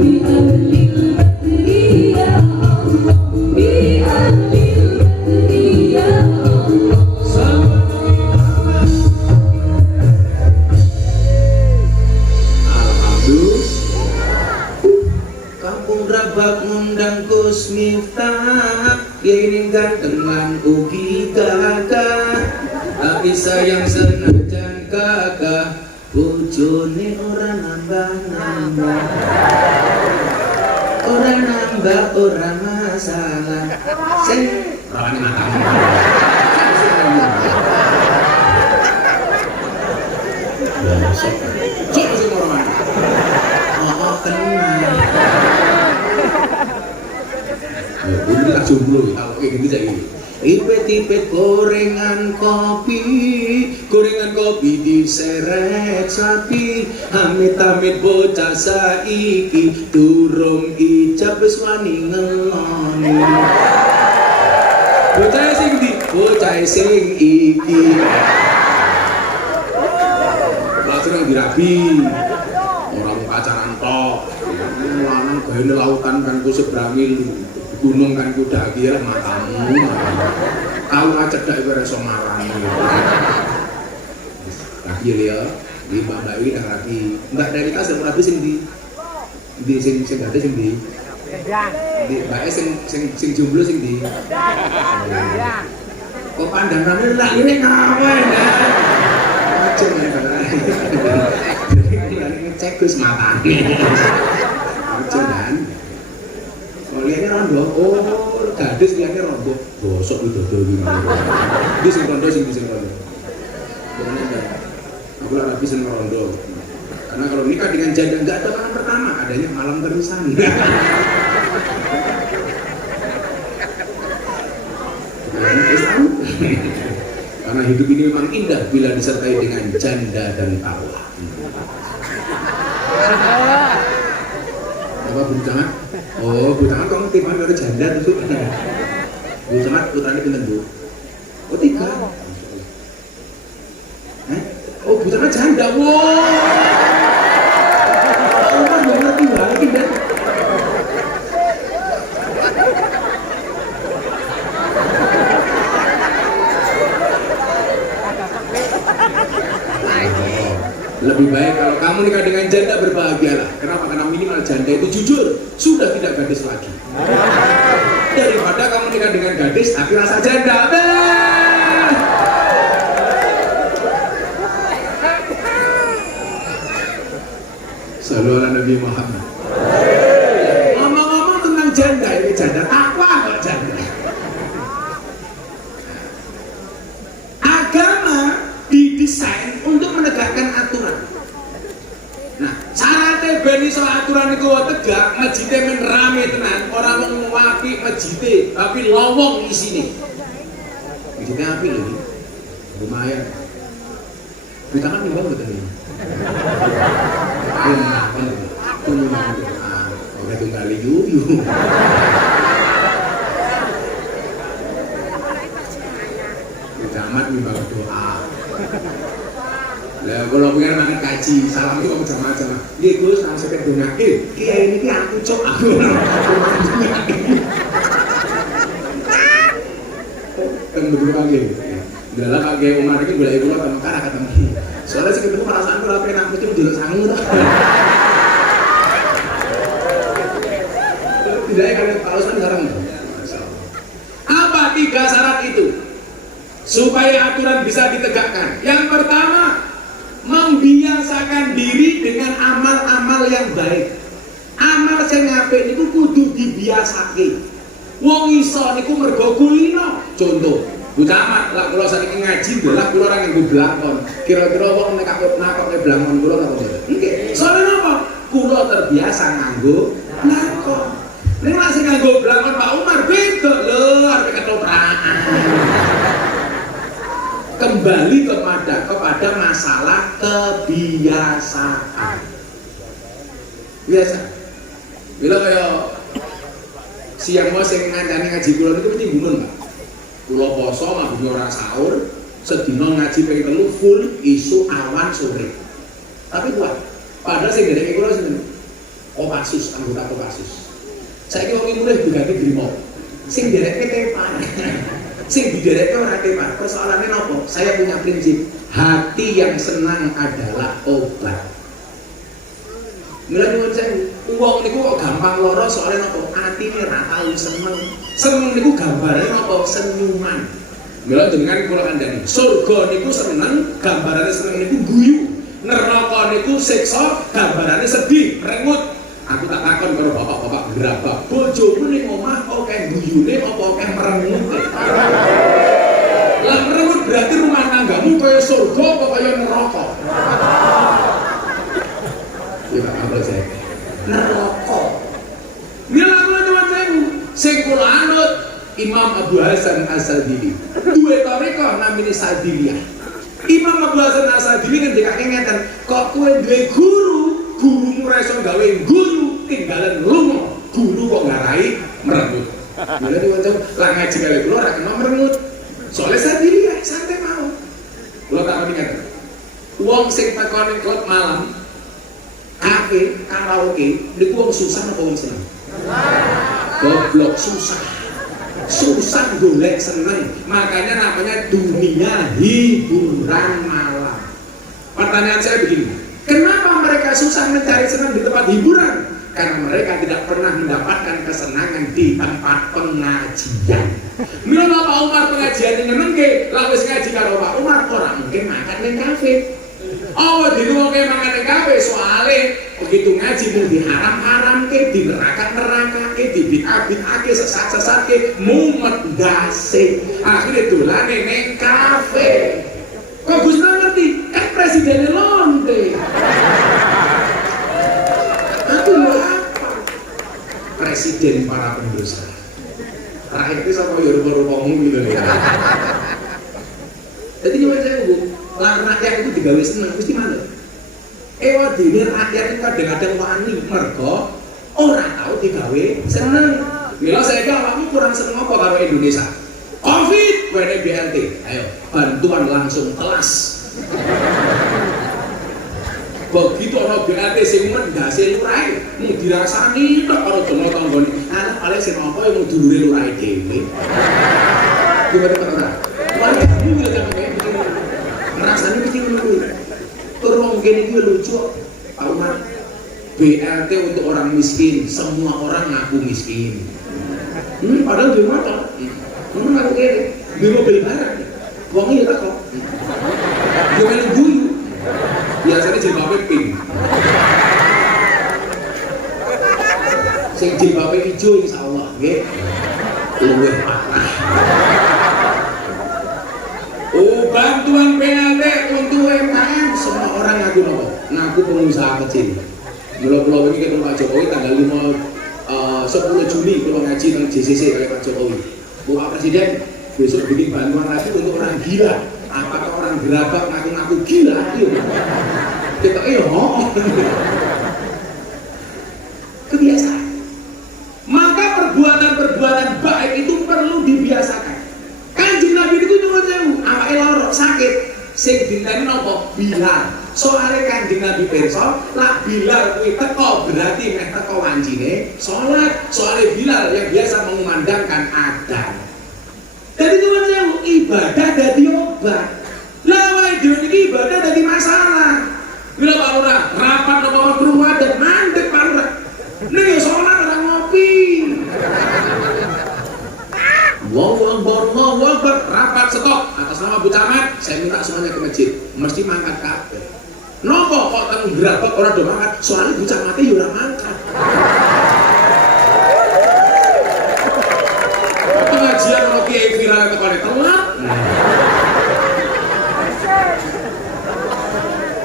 lillah bi ahlil badri ya Allah, bi ahlil badri ya Allah. Alhamdulillah. Kampung Rabak ngundang Gus Miftah, ini ganteng lan ugi gagah. Tapi sayang senajan gagah, bojone ora nambah-nambah. Ora nambah, ora masalah. Sing ora nambah. Cok sing ora. Oh, tenang. Ini tak jomblo, aku kayak gitu jadi. Ipet-ipet gorengan kopi diseret sapi. Amit-amit bocah saiki, durung ijab wis wani ngeloni. Bocah sing ndi? Bocah sing iki. Langsung dirabi. Orang pacaran tok. Lanang gawe lautan kan ku sebrangil. Gunung kan kuda kira matamu. Kau aja dak iku iso marani. Lagi ya, di Mbak Wi dah lagi. Mbak dari kasar rapi sing di sing ada sing di Mbak sing jomblo sing di. Kok pandangannya lah ini ngapain ya? Macam ya. Jadi ngecek Gus matane. Macam kan. Lihatnya rondo, oh gadis lihatnya rondo, bosok itu dodo gitu. Dia sing rondo sing rondo. Bukan enggak. Aku lah habis sing rondo. Karena kalau nikah dengan janda enggak ada malam pertama, adanya malam terusan. Karena hidup ini memang indah bila disertai dengan janda dan tawa. Apa buntangan? Oh, buntangan kamu timah dari janda itu. Buntangan putranya pinten Bu? Oh 3. Oh buntangan janda. Wow. Oh kan nggak ngerti banget tidak. Lebih baik kalau kamu nikah dengan janda, berbahagialah. Kenapa? Karena minimal janda itu jujur, sudah tidak gadis lagi. Daripada kamu nikah dengan gadis tapi rasa janda. Sallallahu alaihi Nabi Muhammad. Ngomong-ngomong tentang janda, ini janda takwa kok janda. Agama didesain untuk menegakkan aturan. Nah, syaratnya ben iso aturan iku tegak, masjidnya men rame tenan, ora mung apik masjidnya, tapi lowong isine. Masjidnya apik lho iki. Lumayan. Kita kan nimbang betul ini. Jamat nih bawa doa. Lah kalau pengen makan kaji, salam itu kok jamaah-jamaah. Nggih Gus, nang sampe dongake. Kiai niki aku cok aku. Kan betul kage. Dalah kage omah iki golek kula teng kara ketemu. Soalnya sing ketemu perasaan kula penak mesti ndelok sangu to. Tidak kalian pausan sekarang. Apa 3 syarat itu? Supaya aturan bisa ditegakkan. Yang pertama, membiasakan diri dengan amal-amal yang baik. Amal sing apik niku kudu dibiasake. Wong iso niku mergo kulino. Contoh, Butamat, lah kula saniki ngaji ndelok kula ora nganggo blakon. Kira-kira wong nek nakoke blakon kula napa mboten? Nggih. Soale napa? Kula terbiasa nganggo blakon. Nek masih nganggo blakon Pak Umar beda lho, arep ketoprakan. Kembali kepada masalah kebiasaan. Biasa. Bila kaya siang mau sing ngancani ngaji kula niku mesti gumun, Pak. Kula poso mabune ora sahur, sedina ngaji ping 3 full isu awan sore. Tapi kuat. Padahal sing dereke kula sinten? Kopassus, anggota Kopassus. Saiki wong mulih diganti Brimob. Sing dereke tepar. Sing didereke ora tepar. Persoalannya nopo? Saya punya prinsip, hati yang senang adalah obat. Mila nyuwun sewu, wong niku kok gampang lara soalnya nopo? Atine ra tau seneng. Seneng niku gambare nopo? Senyuman. Mila dengan kula kandhani, surga niku seneng, gambarane seneng niku guyu. Neraka niku siksa, gambarane sedih, rengut. Aku tak takon karo bapak-bapak gerabak, bojomu ning omah akeh guyune apa akeh merengute? Lah merengut berarti rumah tanggamu kaya surga apa kaya neraka? Ya apa sih? Neraka. Mila kula nyuwun sewu, sing kula anut Imam Abu Hasan As-Sadili. Duwe tarekah namine Sadiliyah. Imam Abu Hasan As-Sadili ngendikake ngeten, kok kowe duwe gurumu ora iso gawe guyu, tinggalan lunga. Guru kok ngarai merengut. Mila diwaca lah ngaji kali kula ora kena merengut. Soale Sadiliyah santai mawon. Kula tak ngeten. Wong sing takon klub malam kafe, karaoke, niku wong susah apa wong seneng? Goblok susah. Susah golek seneng. Makanya namanya dunia hiburan malam. Pertanyaan saya begini, kenapa mereka susah mencari senang di tempat hiburan? Karena mereka tidak pernah mendapatkan kesenangan di tempat pengajian. Mila Pak Umar pengajian nyenengke, lah wis ngaji karo Pak Umar ora mungkin makan ning kafe. Oh, diluwake makan ning kafe soalé begitu ngaji mung diharam-haramke, dineraka-nerakake, dibid'ah-bid'ahke, sesat-sesatke, mumet ndase. Akhire dolane ning kafe. Kok Gus ngerti? Kan presidennya lonte. Aku apa? Presiden para pendosa. Terakhir itu sama Yoruba-Yorubamu gitu ya. Jadi gimana saya Bu? Lah rakyat itu digawe seneng, mesti mana? Ewa dini rakyat itu kadang-kadang wani mergo orang tahu digawe seneng. Mila saya awakmu kurang seneng apa karo Indonesia? Covid, WD BLT, ayo bantuan langsung telas. Begitu ana BLT sing mendhase lurahe, mung dirasani tok karo jono tanggane. Anak paling sing apa yang mung dulure lurahe dhewe. Gimana kata? Warga kamu juga jangan kayak begini. Ngerasani mesti ngono. Turun gini gue lucu, Pak Umar. BLT untuk orang miskin, semua orang ngaku miskin. Padahal di motor. Ngaku gini, di mobil barang. Wongnya ya kok. Gue main guyu. Biasanya jilbabnya pink. Sing jilbabnya hijau insya Allah, nggih. Luwih parah. Oh, bantuan BLT untuk UMKM semua orang ngaku nopo? Ngaku pengusaha kecil. Mula-mula ini ketemu Pak Jokowi tanggal 10 Juni kalau ngaji dengan JCC oleh Pak Jokowi. Bapak Presiden besok bikin bantuan lagi untuk orang gila. Apakah orang gerabak ngaku-ngaku gila? Kita kebiasaan. lah Bilal kuwi teko berarti meh teko wancine salat. Soalnya Bilal yang biasa mengumandangkan adzan. Jadi nyuwun sewu ibadah dadi obat. Lah wae dhewe iki ibadah dadi masalah. Bila Pak Lurah rapat napa krungu adat mandek Pak Lurah. Ning ya salat ora ngopi. Allahu Akbar, rapat stop atas nama Bu Camat, saya minta semuanya ke masjid, mesti mangkat kabeh. Nopo kok teng Grabak ora do mangkat, soalnya Bu Camatnya ya ora mangkat. Pengajian ono kiai viral tekone telat.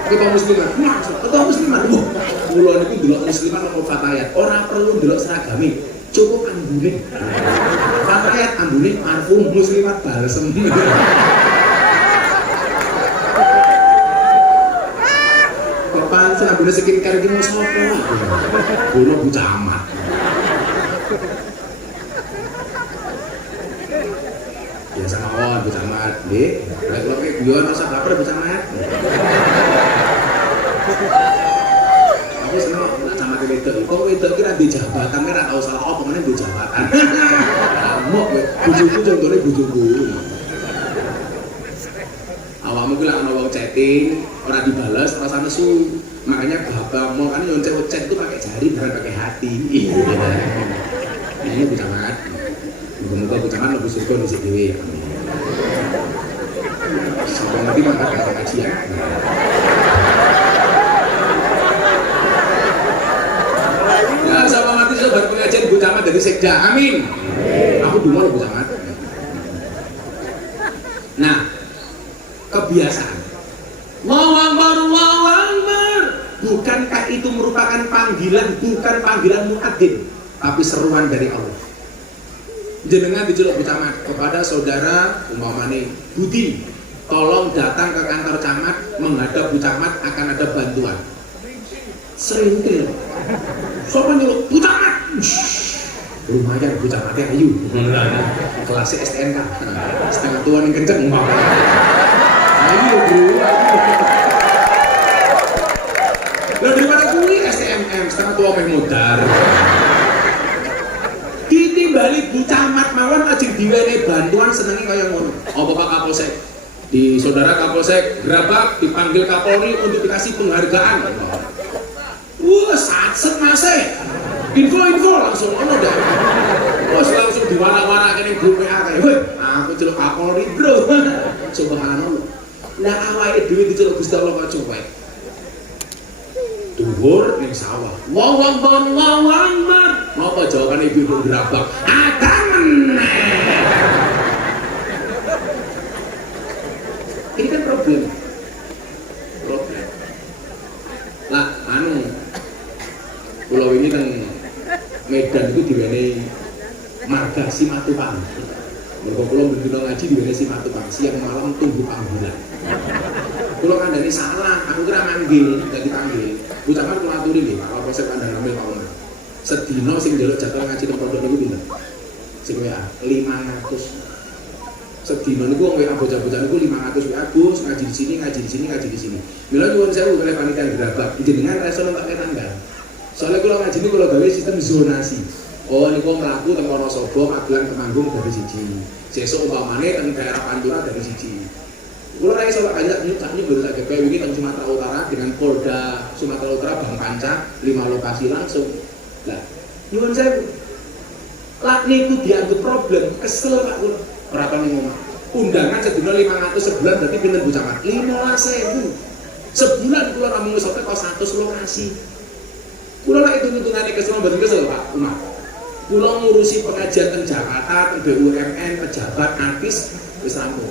Ketua musliman, kula niku ndelok musliman apa fatayat, ora perlu ndelok seragame, cukup ambune. Fatayat ambune parfum muslimat balsem. Kok pancen ambune skincare iki mau sapa? Kula Bu Camat. Biasa mawon Bu Camat, Dik. Lek kula iki guyon rasa baper Bu Camat. Aku seneng nak sama wedok. Kok wedok ki ra di jabatan, ora tau salah apa meneh di jabatan. Amok bojoku contone bojoku. Awakmu ki lek ana wong chatting ora dibales rasa nesu. Makanya bapak mau kan yang chat itu pakai jari bukan pakai hati. Ini Bu Camat. Moga-moga Bu Camat lebih surga di sini dhewe. Sampai nanti mangkat kajian. Ya, sama mati sobat pengajian Bu Camat dari Sekda, amin. Aku dulu Bu Camat. Nah, kebiasaan. Allahu Akbar, Allahu Akbar. Bukankah itu merupakan panggilan, bukan panggilan muadzin, tapi seruan dari Allah. Jenengan diceluk Bu Camat kepada saudara umpamane Budi, tolong datang ke kantor camat menghadap Bu Camat akan ada bantuan. Serintil. Sopo nyeluk Bu Camat. Lumayan Bu Camatnya ayu. Kelas STNK. Setengah tua yang kenceng. Ayo bro. Lah daripada kuwi STMM setengah tua meh modar. Ditimbali Bu Camat mawon ajeng diwene bantuan senenge kaya ngono. Apa Pak Kapolsek? Di saudara Kapolsek Grabak dipanggil Kapolri untuk dikasih penghargaan. Wah, satset masih. Info langsung ono dah. Terus langsung diwara-wara kene grup WA kae. Weh, aku celuk Kapolri, Bro. Subhanallah. Lah awake dhewe diceluk Gusti Allah kok coba. Dhuwur ning sawah. Allahu Akbar, Allahu Akbar. Apa jawabane ibu Grabak? Ada meneh. Ini kan problem. Lah, pulau ini kan Medan itu diwenehi marga Simatupang. Mergo kula bendina ngaji diwenehi Simatupang, siang malam tunggu panggilan. Kula kandhane salah, aku kira manggil, gak dipanggil. Bu Camat kula aturi nggih, Pak Kapolsek kandhane ngambil Pak Umar. Sedina sing njaluk jadwal ngaji teng pondok niku pinten? Sing WA 500. Sedina niku wong WA bocah-bocah niku 500 WA Gus, ngaji di sini. Mila nyuwun sewu oleh panitia Grabak, jenengan reso entek tanggal. Soalnya kalau ngaji ini kalau gawe sistem zonasi. Oh niku mlaku teng Wonosobo, Magelang, Temanggung dari siji. Sesuk umpamane teng daerah Pantura dari siji. Kula ra iso kaya nyucaknya baru sak GP wingi teng Sumatera Utara dengan Polda Sumatera Utara Bang Panca 5 lokasi langsung. Lah, nyuwun sewu. Lah niku dianggap problem, kesel Pak kula. Berapa nih ngomong? Undangan sedina 500 sebulan berarti pinten Bu Camat? 15.000. Sebulan kula ramu ngesote kok 100 lokasi. Kula lek hitung-hitungane kesel mboten kesel Pak Umar. Kula ngurusi pengajian teng Jakarta, teng BUMN, pejabat, artis wis rampung.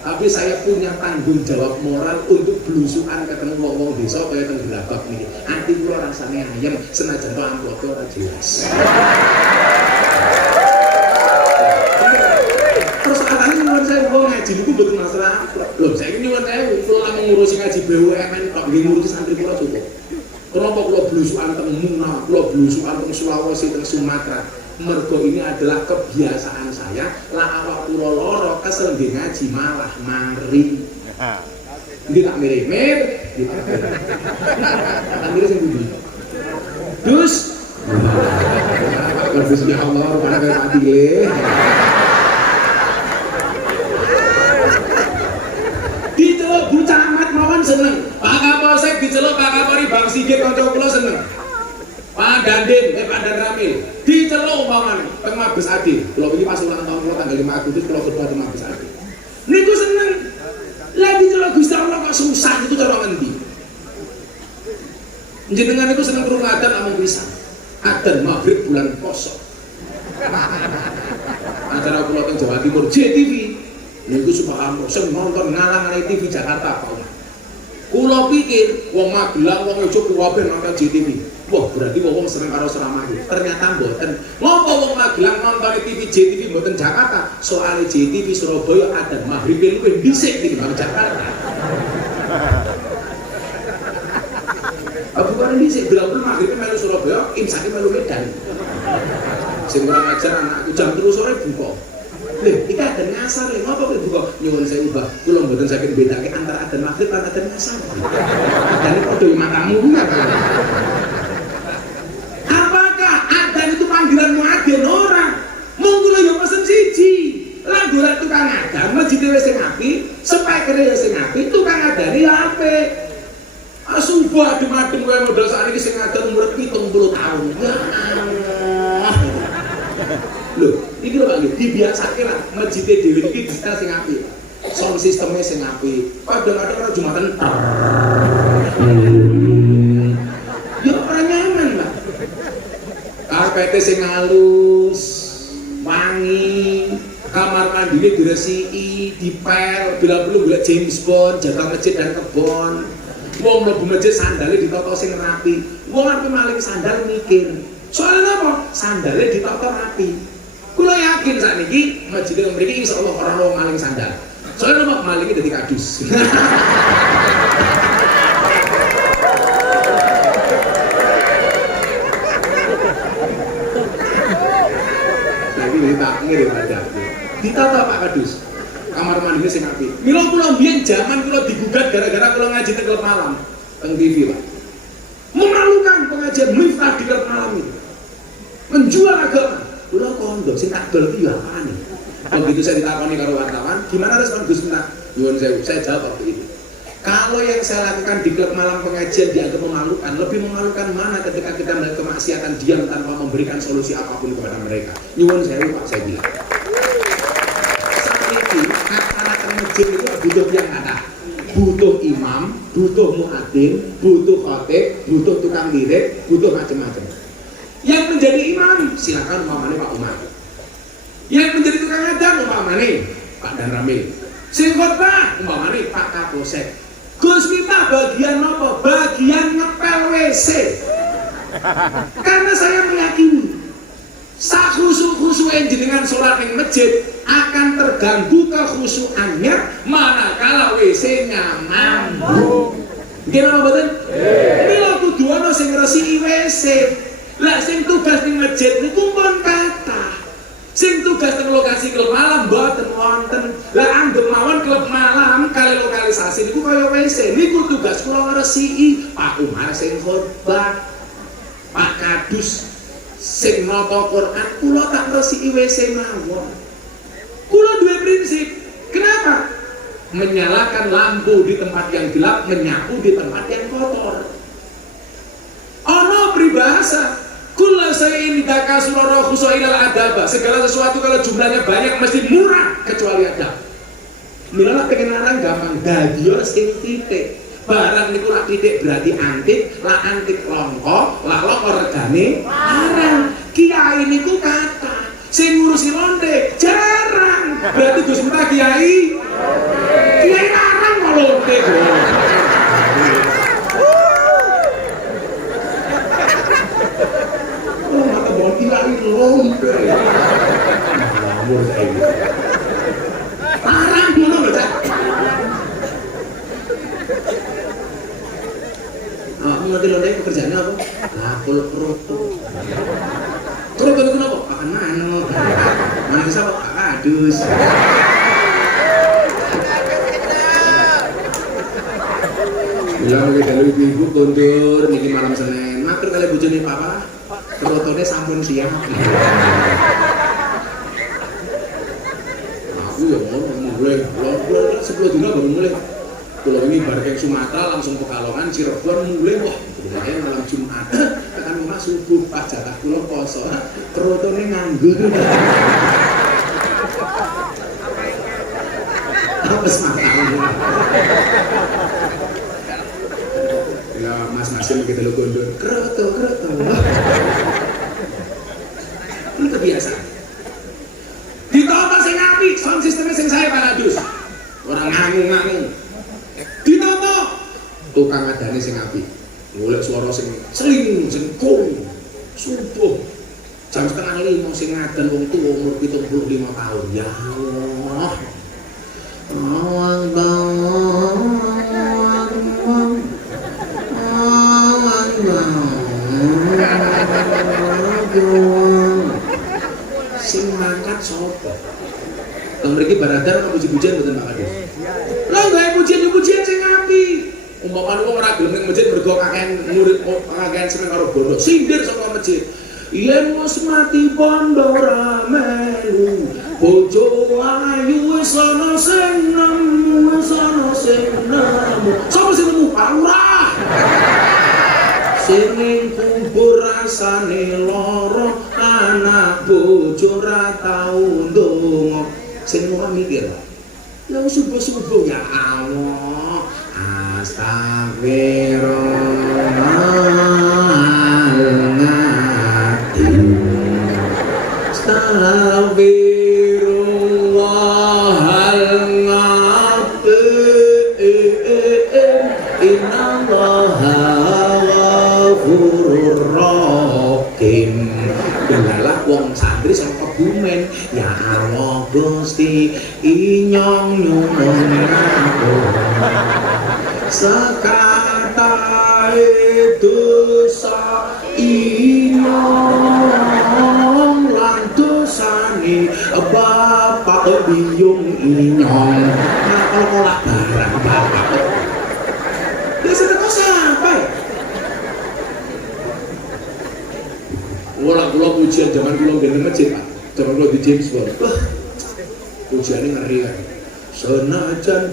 Tapi saya punya tanggung jawab moral untuk belusukan ketemu wong-wong desa kaya teng Grabak niki. Ati kula rasane ayem senajan to amploke ora jelas. Persoalannya nyuwun saya wong ngaji niku mboten masalah. Lho saiki nyuwun saya kula ngurusi ngaji BUMN kok nggih ngurusi santri kula cukup. Kenapa kula belusukan teng Muna, kula belusukan teng Sulawesi, teng Sumatera? Mergo ini adalah kebiasaan saya. Lah awak kula lara kesel nggih ngaji malah mari. Ndi tak mirip, ndi tak mirip. Tak mirip sing pundi? Dus. Kalau ya Allah, rupanya kayak mati le. Diceluk Bu Camat mawon seneng. Pak Kapolsek diceluk Pak Kapolri Bang Sigit kanca kula seneng. Pak Dandim, Pak Dan Ramil diceluk umpamane teng Mabes Adi. Kula iki pas ulang tahun kula tanggal 5 Agustus kula khotbah teng Mabes Adi. Niku seneng. Lah diceluk Gusti Allah kok susah itu cara ngendi? Jenengan itu seneng krungu adzan amung pisan. Adzan maghrib bulan poso. Acara kula teng Jawa Timur JTV niku subhanallah sing nonton ngalang-alang TV Jakarta Pak. Kula pikir wong Magelang wong Yogyakarta kabeh nonton JTV. Wah, berarti wong seneng karo ceramah. Ternyata mboten. Ngopo wong Magelang nonton TV JTV mboten Jakarta? Soale JTV Surabaya adzan maghrib luwih dhisik tinimbang Jakarta. Bukan dhisik, bila maghrib melu Surabaya, imsake melu Medan. Sing ora ngajar anakku jam 3 sore buka. Lho, iki adzan ngasar lho, ngopo kowe buka? Nyuwun sewu, Mbah. Kula mboten saged mbedakake antara adzan maghrib lan adzan ngasar. Adzane padha matamu kuwi. Apakah adzan itu panggilan muadzin ora? Mung kula yo pesen siji. Lah golek tukang adzan, masjid wis sing apik, spekere ya sing apik, tukang adzane ya apik. Sumpah adem-adem kowe modal sak niki sing adzan umur 70 tahun. Ya Allah. Lho, iki lho Pak nggih, dibiasake lah masjid dhewe iki disetel sing apik. Sound sistemnya sing apik. Kadang-kadang ora jumatan. Ya ora nyaman lah. Karpete sing halus, wangi, kamar mandine diresiki, dipel, bila perlu golek James Bond, jatah masjid dan kebon. Wong mlebu masjid sandale ditata sing rapi. Wong arep maling sandal mikir. Soalnya apa? Sandale ditata rapi. Kula yakin sakniki masjid mriki insyaallah ora ono maling sandal. Soalnya apa? Malingnya dadi kadus. Saiki tak ngirim aja. Ditata Pak Kadus. Kamar mandinya sing apik. Mila kula mbiyen jaman kula digugat gara-gara kula ngaji teng klub malam teng TV, Pak. Memalukan pengajian miftah di klub malam itu. Menjual agama. Kula kondo sing tak dol iki ya apane? Begitu saya ditakoni karo wartawan, gimana respon Gus Miftah? Nyuwun sewu, saya jawab waktu itu. Kalau yang saya lakukan di klub malam pengajian dianggap memalukan, lebih memalukan mana ketika kita melihat kemaksiatan diam tanpa memberikan solusi apapun kepada mereka. Nyuwun sewu, Pak, saya bilang. Anak-anak masjid itu butuh yang ada, butuh imam, butuh muadzin, butuh khatib, butuh tukang lirik, butuh macam-macam. Yang menjadi imam silakan umpamane Pak Umar. Yang menjadi tukang adzan umpamane Pak Dan Ramil. Sing khotbah umpamane Pak Kapolsek. Gus Miftah bagian apa? Bagian ngepel WC. Karena saya meyakini sakhusu-khusuke jenengan sholat ning masjid akan terganggu kekhusuannya manakala WC-nya mampu. Gimana mboten? Mila kudu ana sing ngresiki WC. Lah sing tugas ning masjid niku pun kathah. Sing tugas ning lokasi klub malam mboten wonten. Lah anggere mawon klub malam kali lokalisasi niku kaya WC. Niku tugas kula ngresiki. Pak Umar sing khotbah, Pak Kadus sing nata Quran, kula tak ngresiki WC mawon. Kula duwe prinsip. Kenapa? Menyalakan lampu di tempat yang gelap, menyapu di tempat yang kotor. Ono peribahasa, kula sayin daka surara khusailal adaba. Segala sesuatu kalau jumlahnya banyak mesti murah kecuali adab. Mila pengen larang gampang dadiyo sing titik. Barang niku lak titik berarti antik, lah antik longko, lah longko regane larang. Kiai niku kata sing ngurusi lonte jarang. Berarti Gus Miftah kiai larang kok lonte kok. Oh, mata mau kiai lonte. Ngawur saiki. Larang ngono lho, Cak. Ngerti lonte pekerjaannya apa? Lakul kroto. Kroto itu apa? Pakan manuk. Manuk itu apa? Kadus. Bilang lagi dalu ibu kondur niki malam Senin. Matur kali bojone papa. Kerotone sampun siap. Aku ya mulai. Kalau 10 dina baru mulai. Kalau ini bareng Sumatera langsung Pekalongan, Cirebon mulai wah. Mulai malam Jumat. Tekan rumah subuh pas jatah kula poso. Kerotone nganggur. Apa semangat? Ya Mas Masim kita lo gondol kroto. Ini kebiasaan. Ditata sing apik, sound sistemnya sing saya Pak Adus. Orang ngangung. Ditata tukang adane sing apik. Golek suara sing sling, sing kung. Subuh jam 4:30 sing ngadan wong tuwa umur 75 tahun. Ya Allah. Sing mangkat sapa? Teng mriki baradar apa puji-pujian mboten Pak Kades? Lah gawe pujian sing apik. Umpamane wong ora gelem ning masjid mergo kakean murid kakean seneng karo bondo. Sindir saka masjid. Yen wis mati bondo ra melu. Bojo ayu wis ana sing nemu, Sapa sing nemu? Lurah. Sing ning kubur rasane lara, anak bojo ra tau ndonga. Sing ora mikir. Ya subuh-subuh ya Allah. Delalah wong santri saka Kebumen. Ya Allah Gusti inyong nyuwun ngapura. Sekatahe dosa inyong lan dosane bapak biyung inyong. Nah ora barang bapak. Ya sedekah sampai. Ora kula pujian zaman kula ngene masjid Pak. Zaman kula di James Bond. Wah. Pujiane ngeri kan. Senajan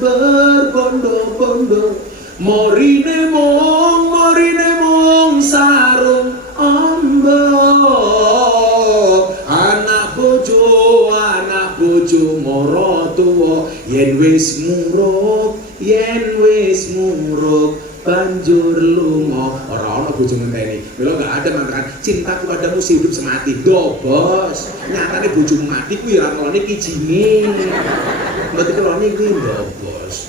berbondo-bondo, morine mong sarung ombok. Anak bojo mara tuwa, yen wis muruk banjur lunga. Ora ana bojo ngenteni. Mila gak ada mangkat cintaku padamu hidup semati. Dobos. Nyatane bojomu mati kuwi ora ngelone kijine. Mboten kelone kuwi dobos.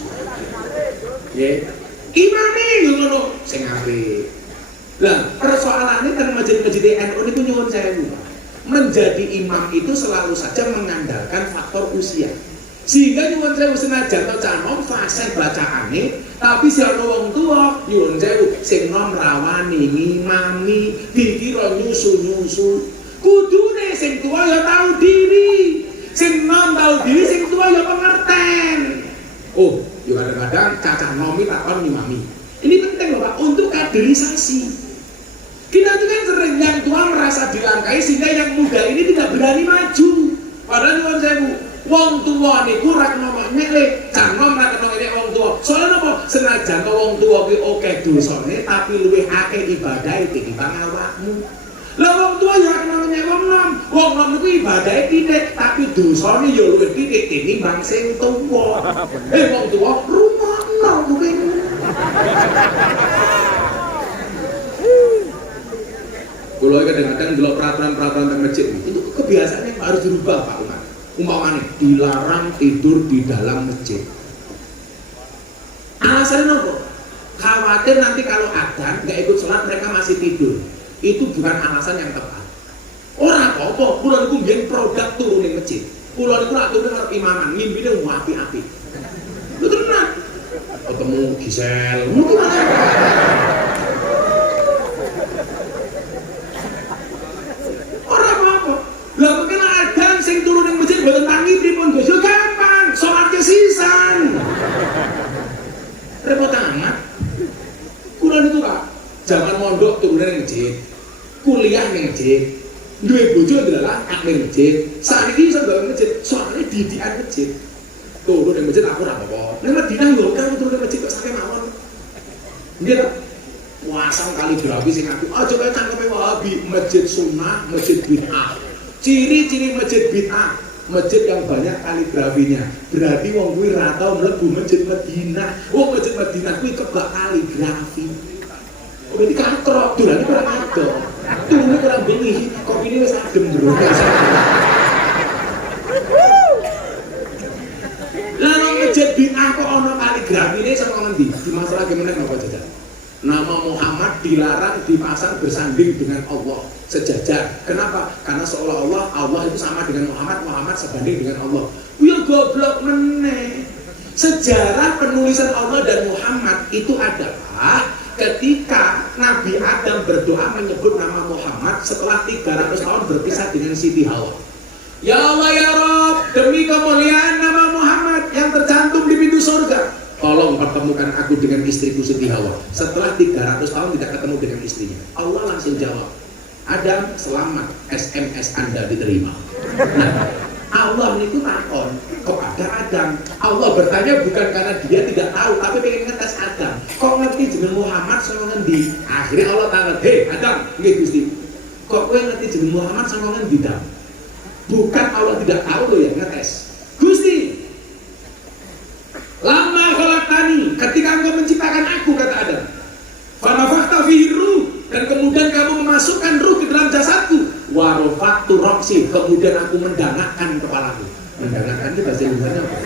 Nggih. Imame yo ngono sing apik. Lah, persoalane teng masjid-masjid NU niku nyuwun sewu. Menjadi imam itu selalu saja mengandalkan faktor usia. Sehingga nyuwun sewu senajan to canom fase bacaane, tapi si ana wong tuwa nyuwun sewu sing nom rawani ngimami dikira nyusu-nyusu. Kudune sing tuwa ya tahu diri. Sing nom tahu diri, sing tuwa ya pengerten. Oh, ya kadang-kadang cacah nomi takon ngimami. Ini penting loh Pak untuk kaderisasi. Kita itu kan sering yang tua merasa dilangkai sehingga yang muda ini tidak berani maju. Padahal nyuwun sewu wong tuwa niku ra kena nyek, canom ra kena nyek wong tuwa. Soale napa? Senajan to wong tuwa kuwi akeh dosane tapi luwih akeh ibadahe tinimbang awakmu. Lah wong tuwa ya kena nyek wong nom. Wong nom niku ibadahe titik tapi dosane ya luwih titik tinimbang sing tuwa. Wong tuwa rumono kuwi. Kalau kadang-kadang delok peraturan-peraturan teng masjid itu kebiasaan yang harus dirubah Pak Umar. Umpamanya dilarang tidur di dalam masjid. Alasannya apa? Khawatir nanti kalau adzan nggak ikut sholat mereka masih tidur. Itu bukan alasan yang tepat. Orang apa? Kulo niku mbiyen produk turun di masjid. Kulo niku rak turun karo imaman, ngimbine api-api. Lu tenan. Ketemu Gisel. Mungkin lah mungkin adzan sing turun ning masjid mboten tangi pripun Gus? Yo gampang, salat kesisan. Pak. Zaman mondok turunan ning masjid. Kuliah ning masjid. Duwe bojo adalah ning masjid. Saiki iso gawe masjid, soalnya didikan masjid. Tuh, ning masjid aku ora apa-apa. Ning Madinah yo kan turun masjid kok sampe mawon. Nggih, muasang kaligrafi sing aku aja kaya cangkeme Wahabi, masjid sunnah, masjid bid'ah. Ciri-ciri masjid bid'ah, masjid yang banyak kaligrafinya. Berarti wong kuwi ra tau mlebu masjid Madinah. Wong masjid Madinah kuwi kebak kaligrafi. Oh, ini katrok, dolane ora ado. Tune ora bengi, kopine wis adem, Bro. Lah masjid bid'ah kok ana kaligrafine saka ngendi? Dimasalahke meneh napa jajan? Nama Muhammad dilarang dipasang bersanding dengan Allah sejajar. Kenapa? Karena seolah-olah Allah itu sama dengan Muhammad, Muhammad sebanding dengan Allah. Ya goblok meneh. Sejarah penulisan Allah dan Muhammad itu adalah ketika Nabi Adam berdoa menyebut nama Muhammad setelah 300 tahun berpisah dengan Siti Hawa. Ya Allah ya Rabb, demi kemuliaan nama Muhammad yang tercantum di pintu surga, tolong pertemukan aku dengan istriku Siti Hawa. Setelah 300 tahun tidak ketemu dengan istrinya, Allah langsung jawab, Adam selamat, SMS Anda diterima. Nah, Allah itu takon, kok ada Adam? Allah bertanya bukan karena dia tidak tahu, tapi pengen ngetes Adam. Kok ngerti jeneng Muhammad sama ngendi? Akhirnya Allah tanya, hei Adam, nggih Gusti, kok kowe ngerti jeneng Muhammad sama ngendi Adam? Bukan Allah tidak tahu loh yang ngetes. Gusti, lama khalaqtani, ketika engkau menciptakan aku, kata Adam, fanafakhta fihi ruh, dan kemudian kamu memasukkan ruh ke dalam jasadku, wa rafa'tu ra'si, kemudian aku mendangakkan kepalaku. Mendangakkan itu bahasa Indonesia apa?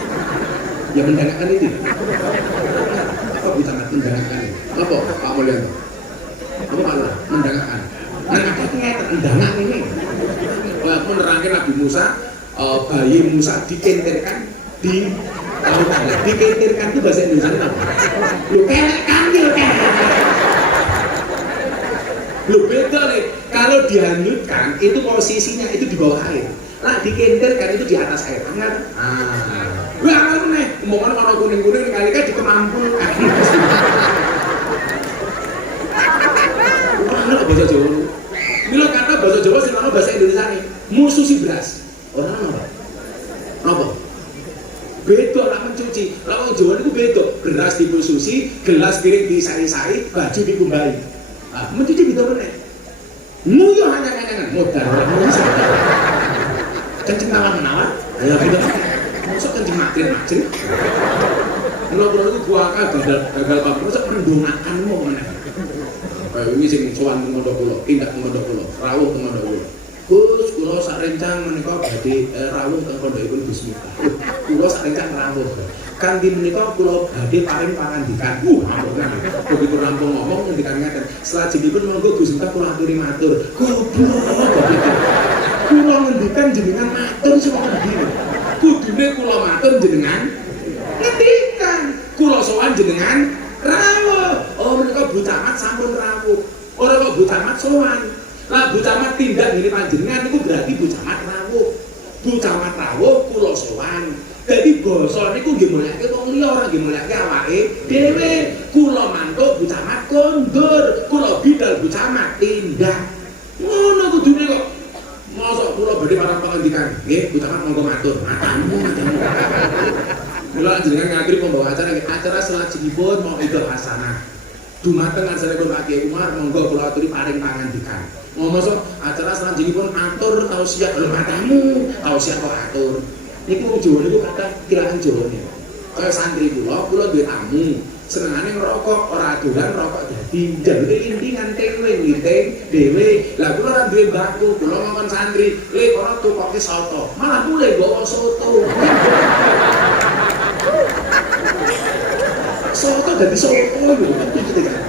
Ya mendangakkan itu. Apa bisa mendangakkan itu? Apa Pak Mulyanto? Apa Pak Lurah? Mendangakkan. Mendangakkan itu mendangak ini. Aku menerangkan Nabi Musa, bayi Musa dikentirkan di lautan. Dikentirkan itu bahasa Indonesia apa? Lu kelek kantil kelek. Lu beda nih. Kalau dihanyutkan itu posisinya itu di bawah air. Nah dikentirkan itu di atas air hangat. Wah apa nih? Ngomongan warna kuning-kuning kali kan dikemampuan. Wah bahasa Jawa. Mila kata bahasa Jawa sing nama bahasa Indonesia nih. Musuh si beras. Orang apa? Apa? Beda lah mencuci. Kalau Jawa itu beda. Beras dipususi, gelas piring disari-sari, baju dikumbai. Nah, mencuci beda bener. Nguyuh hanya-hanya modal orang bisa. Kencing tawar-menawar. Ya beda. Masuk kencing makrin-makrin. Mula-mula itu gua gagal pabrik. Masuk mendongakan mau meneh. Kayak ini sing sowan Pondok Kulo, pindah ke Pondok Kulo, rawuh ke Pondok Kulo. Gus, kulo sak rencang menika badhe rawuh teng pondokipun Gus Miftah. Kulo sak rencang rawuh. Kanthi menika kulo badhe paring pangandikan. Begitu rampung ngomong ngendikan ngaten. Selajengipun monggo Gus Miftah kula aturi matur. Goblok begitu. Kulo ngendikan jenengan matur sing ngendi. Kudune kulo matur jenengan ngendikan. Kulo sowan jenengan rawuh. Oh menika Bu Camat sampun rawuh. Ora kok Bu Camat sowan. Lah Bu Camat tindak ngene panjenengan niku berarti Bu Camat rawuh. Bu Camat rawuh kula sowan. Dadi basa niku nggih mulyake wong liya ora nggih mulyake awake dhewe. Kula mantuk Bu Camat kondur, kula bidal Bu Camat tindak. Ngono kudune kok. Mosok kula badhe marang pangandikan. Nggih Bu Camat monggo matur. Matamu. Mula jenengan ngaturi pembawa acara selajengipun mau idul hasanah. Dumateng ajaripun Pak Kiai Umar monggo kula aturi paring pangandikan. Ngomong acara selajengipun atur tausiah lho matamu, tausiah kok atur. Niku Jawa niku kata kiraan Jawa niku. Kaya santri kula duwe tamu, senengane ngerokok, ora dolan rokok dadi njaluk lintingan linting dhewe. Lah kula ora duwe baku, kula ngomong santri, "Le ora tukoke soto." Malah mulai bawa soto. Soto dari soto lho, gitu kan.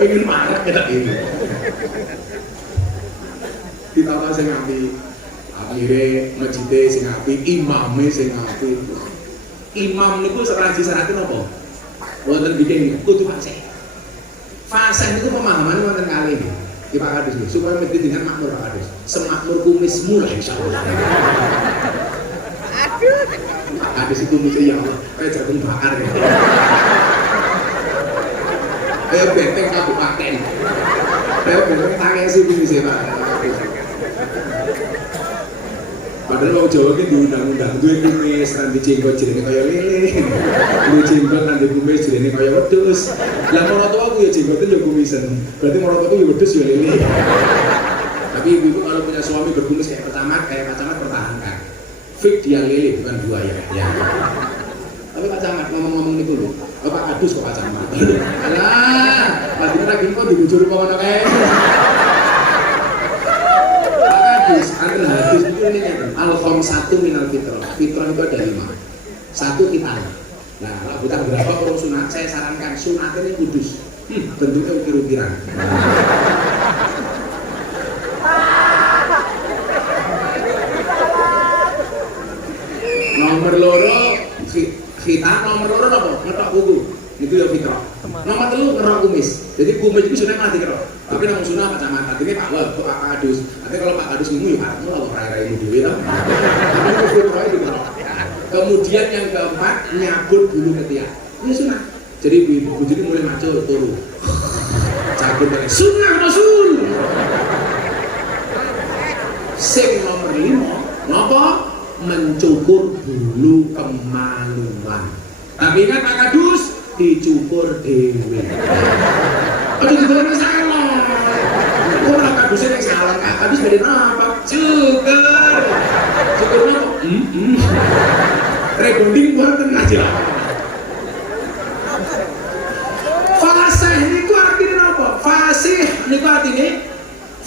Pengen marah kita ini. Ditata sing apik. Akhire masjide sing apik, imame sing apik. Imam niku syarat-syaratipun apa? Wonten bikin kudu fasih. Fasih niku pemahaman wonten kalih nggih. Ki Pak Kadus supaya masjid dengan makmur Pak Kadus. Semakmur kumis mulai insyaallah. Habis itu mesti ya Allah, kayak jagung bakar ya. Kayak benteng kabupaten. Kayak benteng tangan sih ini sih Pak. Padahal mau Jawa ki diundang-undang duwe kumis nanti jenggot jenenge kaya lele. Duwe jenggot nanti kumis jenenge kaya wedhus. Lah maratuaku ya jenggote ya kumisen. Berarti maratuaku ya wedhus ya lele. Tapi ibu kalau punya suami berkumis kayak Pak Camat pertahankan. Fik dia lele bukan buaya ya. Tapi Pak Camat ngomong-ngomong niku lho. Pak Kadus kok Pak Camat. Alah, lagi lagi kok dibujur kok ngono kae. Antara hadis itu ini al-khamsatu minal fitrah. Fitrah itu ada 5. 1 kita. Nah, kalau kita berapa orang sunat, saya sarankan sunat ini kudus. Bentuknya ukir-ukiran. Nomor loro kita nomor loro apa? Ngetok kuku. Itu ya fitrah. Nomor 3 ngerok kumis. Jadi kumis itu sunat mati kerok. Tapi namun sunah Pak Camat, artinya Pak Wah, Pak Kadus. Artinya kalau Pak Kadus ngomong ya karena kalau rai-rai mu dhewe lah. Kemudian yang keempat nyabut bulu ketiak. Ini sunah. Jadi ibu jadi mulai maco turu. Cabut dari sunah Rasul. Sing nomor 5, napa? Mencukur bulu kemaluan. Tapi ingat Pak Kadus dicukur dewe. Aduh juga salah. Kok Pak Kadus yang salah? Pak Kadus beda apa? Cukur. Cukur apa? Rebonding buatan aja. Fasih itu artinya apa? Fasih itu artinya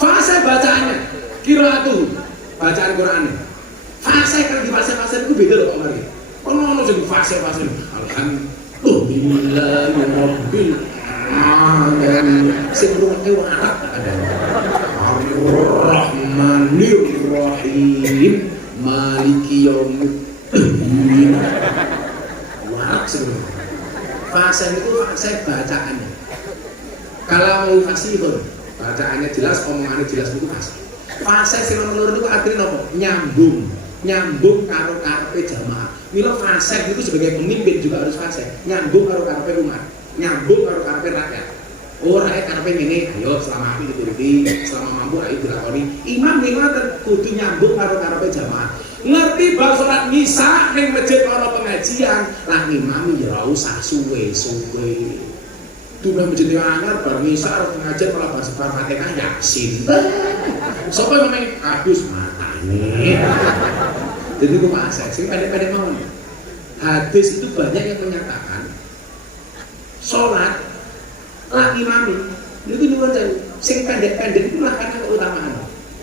fasih bacaannya. Qiraatu bacaan Qur'annya. Fasih kalau di fasih itu beda loh Pak Mari. Kalau jadi fasih alhamdulillahirabbil alamin. Sing rumate warak ada. Ar-Rahmanir-Rahim. Maliki yaumiddin. Warak sebenarnya. Fasih itu fasih bacaannya. Kalau mau fasihun, bacaannya jelas, omongannya jelas itu fasih. Fasih sing nomor 2 itu artinya apa? Nyambung karo karepe jamaah. Mila fasih itu sebagai pemimpin juga harus fasih. Nyambung karo karepe umat, nyambung karo karepe rakyat. Ora karepe ngene, ayo selama aku dituruti, selama mampu ayo dilakoni. Imam ngoten kudu nyambung karo karepe jamaah. Ngerti bab salat misa ning masjid ana pengajian, lah imam ya ora usah suwe-suwe. Tuh masjid yang anyar bar misa arep pengajian malah bar Fatihah Yasin. Sapa ngomong Kadus matane. Jadi itu masa, sing pendek-pendek mau. Hadis itu banyak yang menyatakan sholat lagi mami itu nurun jauh. Sing pendek-pendek itu lah karena keutamaan.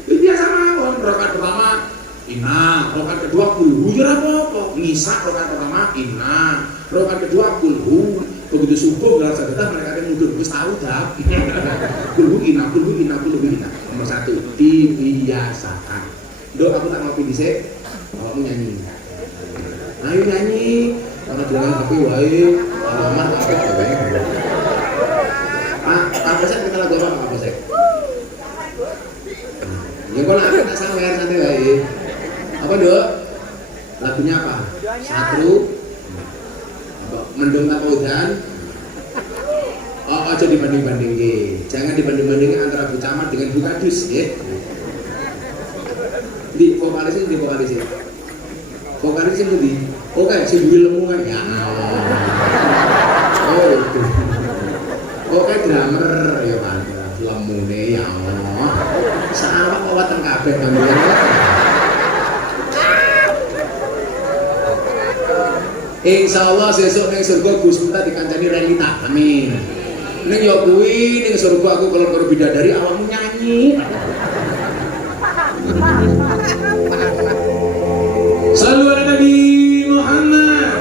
Itu biasa mawon. Rakaat pertama inna, rakaat kedua kulhu ya apa-apa. Nisa rakaat pertama inna, rakaat kedua kulhu. Begitu subuh gelar sajadah mereka akan mundur. Wis tahu dah. Kulhu inna. Nomor 1 dibiasakan. Dok aku tak ngopi dhisik. Kamu nyanyi, ayo nyanyi, karena jangan tapi wae, alamat apa wae. Pak Besek kita lagu apa Pak Besek? Ya kalau nak santai wae. Apa Dok? Lagunya apa? Satu, mendung tak udan. Oh, aja dibanding-bandingin. Jangan dibanding-bandingin antara Bu Camat dengan Bu Kadus, ya. Di vokalisnya. Vokalis itu di, oke, si duwe lemu kan ya. Oh itu. Oke drummer ya kan, lemune ya Allah. Saawak kok weteng kabeh gambaran. Insyaallah sesuk ning surga Gus Miftah dikancani Relita. Amin. Ning yo kuwi ning surga aku kalau bidadari awakmu nyanyi. Sallu ala Nabi Muhammad.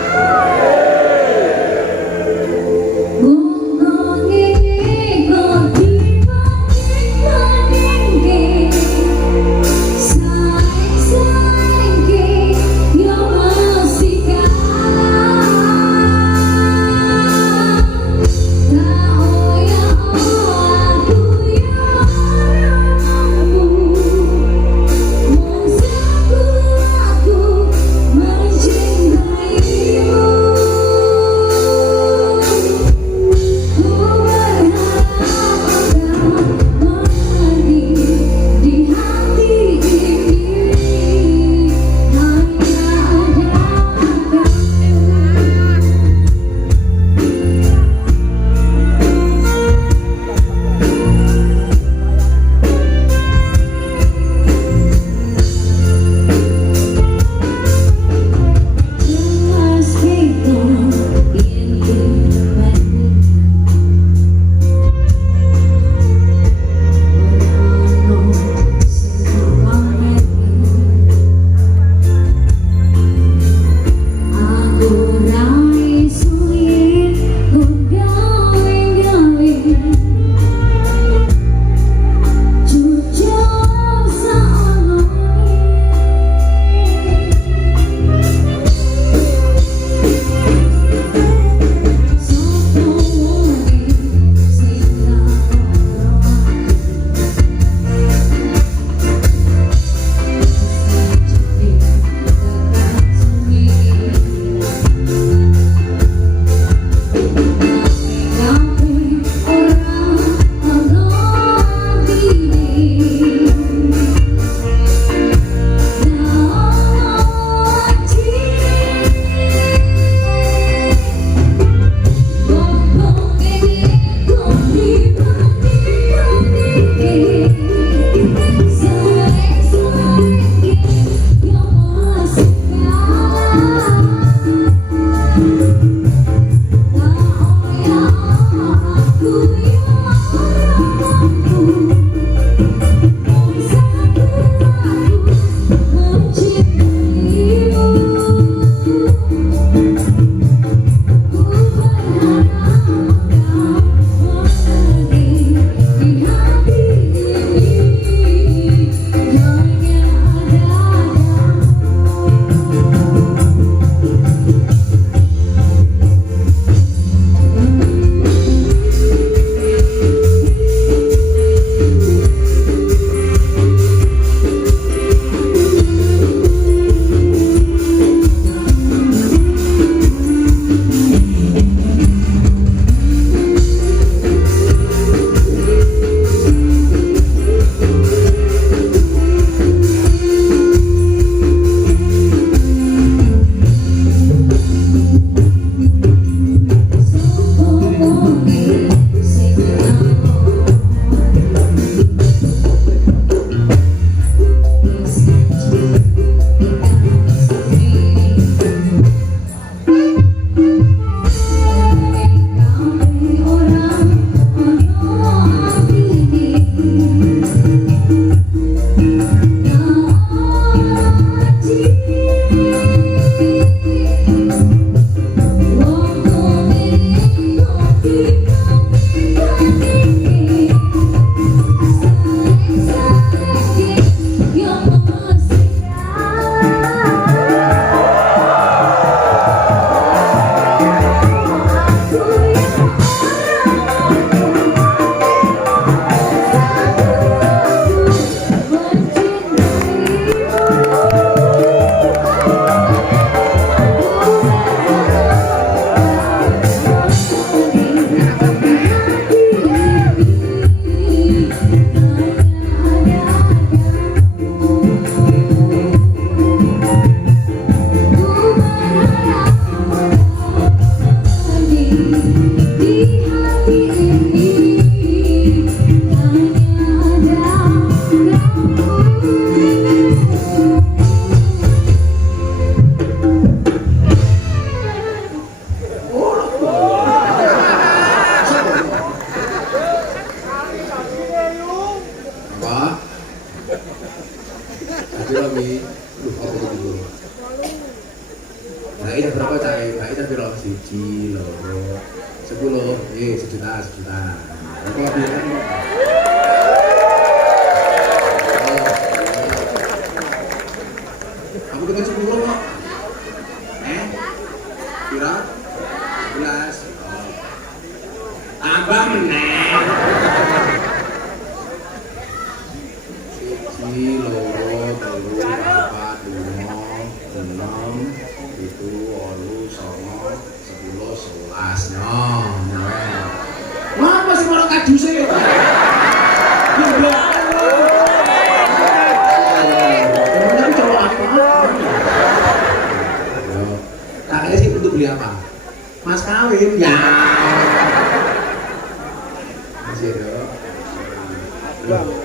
nih. Duh, apa itu? Nah, itu berapa cai? Nah, itu berapa? 1, 2, 10, 1 juta. Apa lebih kan? Aku dengan 10 kok. Kira? 11. Tambah meneh. 1, 2, 3, 4, 5, 6, 7, 8, 9, 10, 11. Ngapa sih malah kaduse ya? Kakaknya sih untuk beli apa? Mas kawin ya. Masih dong.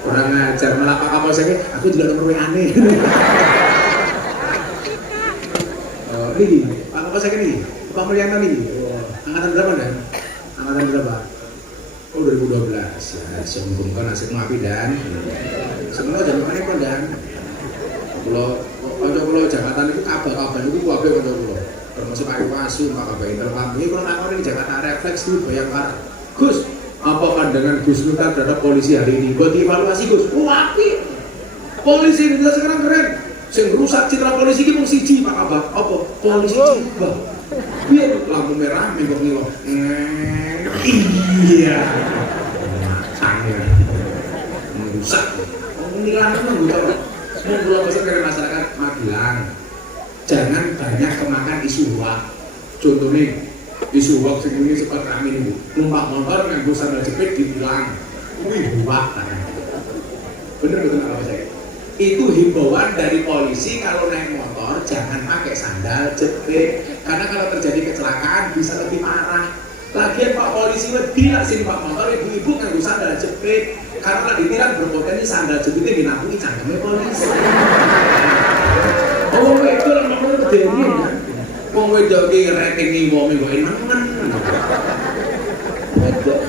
Kurang ngajar malah Pak Kapolsek, aku juga nomor aneh. Ini Pak Kapolsek ini, Pak Mulyanto ini. Angkatan berapa dan? Angkatan berapa? Oh 2012. Ya, semoga nasibmu api dan semoga jangan panik kan dan. Kalau Jakarta itu kabar itu kuabe kalau termasuk Pak Wasu, Pak Kabar Interpam. Ini kalau nak orang di Jakarta refleks itu Bayangkara. Gus, apa pandangan Gus Miftah terhadap polisi hari ini? Buat dievaluasi Gus. Api. Polisi Indonesia sekarang keren. Yang rusak citra polisi ini mung siji Pak Kabar. Apa? Polisi coba. Biar lampu merah mengkok-ngilok. Iya. Sangat. Rusak. Nilang itu enggak. Semua pulau besar dari masyarakat Magelang. Jangan banyak kemakan isu hoax. Contohnya isu hoax ini sempat kami ini numpak motor nganggo sandal jepit dibilang wih hoax katanya. Bener betul apa saya? Itu himbauan dari polisi kalau naik motor jangan pakai sandal jepit karena kalau terjadi kecelakaan bisa lebih parah. Lagian Pak polisi bilang sini Pak motor ibu-ibu nganggo sandal jepit karena ditilang berpotensi sandal jepitnya dinakui cangkemnya polisi. Oh itu lah namanya terjadi kan? Wong wedok iki rating iki wong kok enak-enak. Wedok.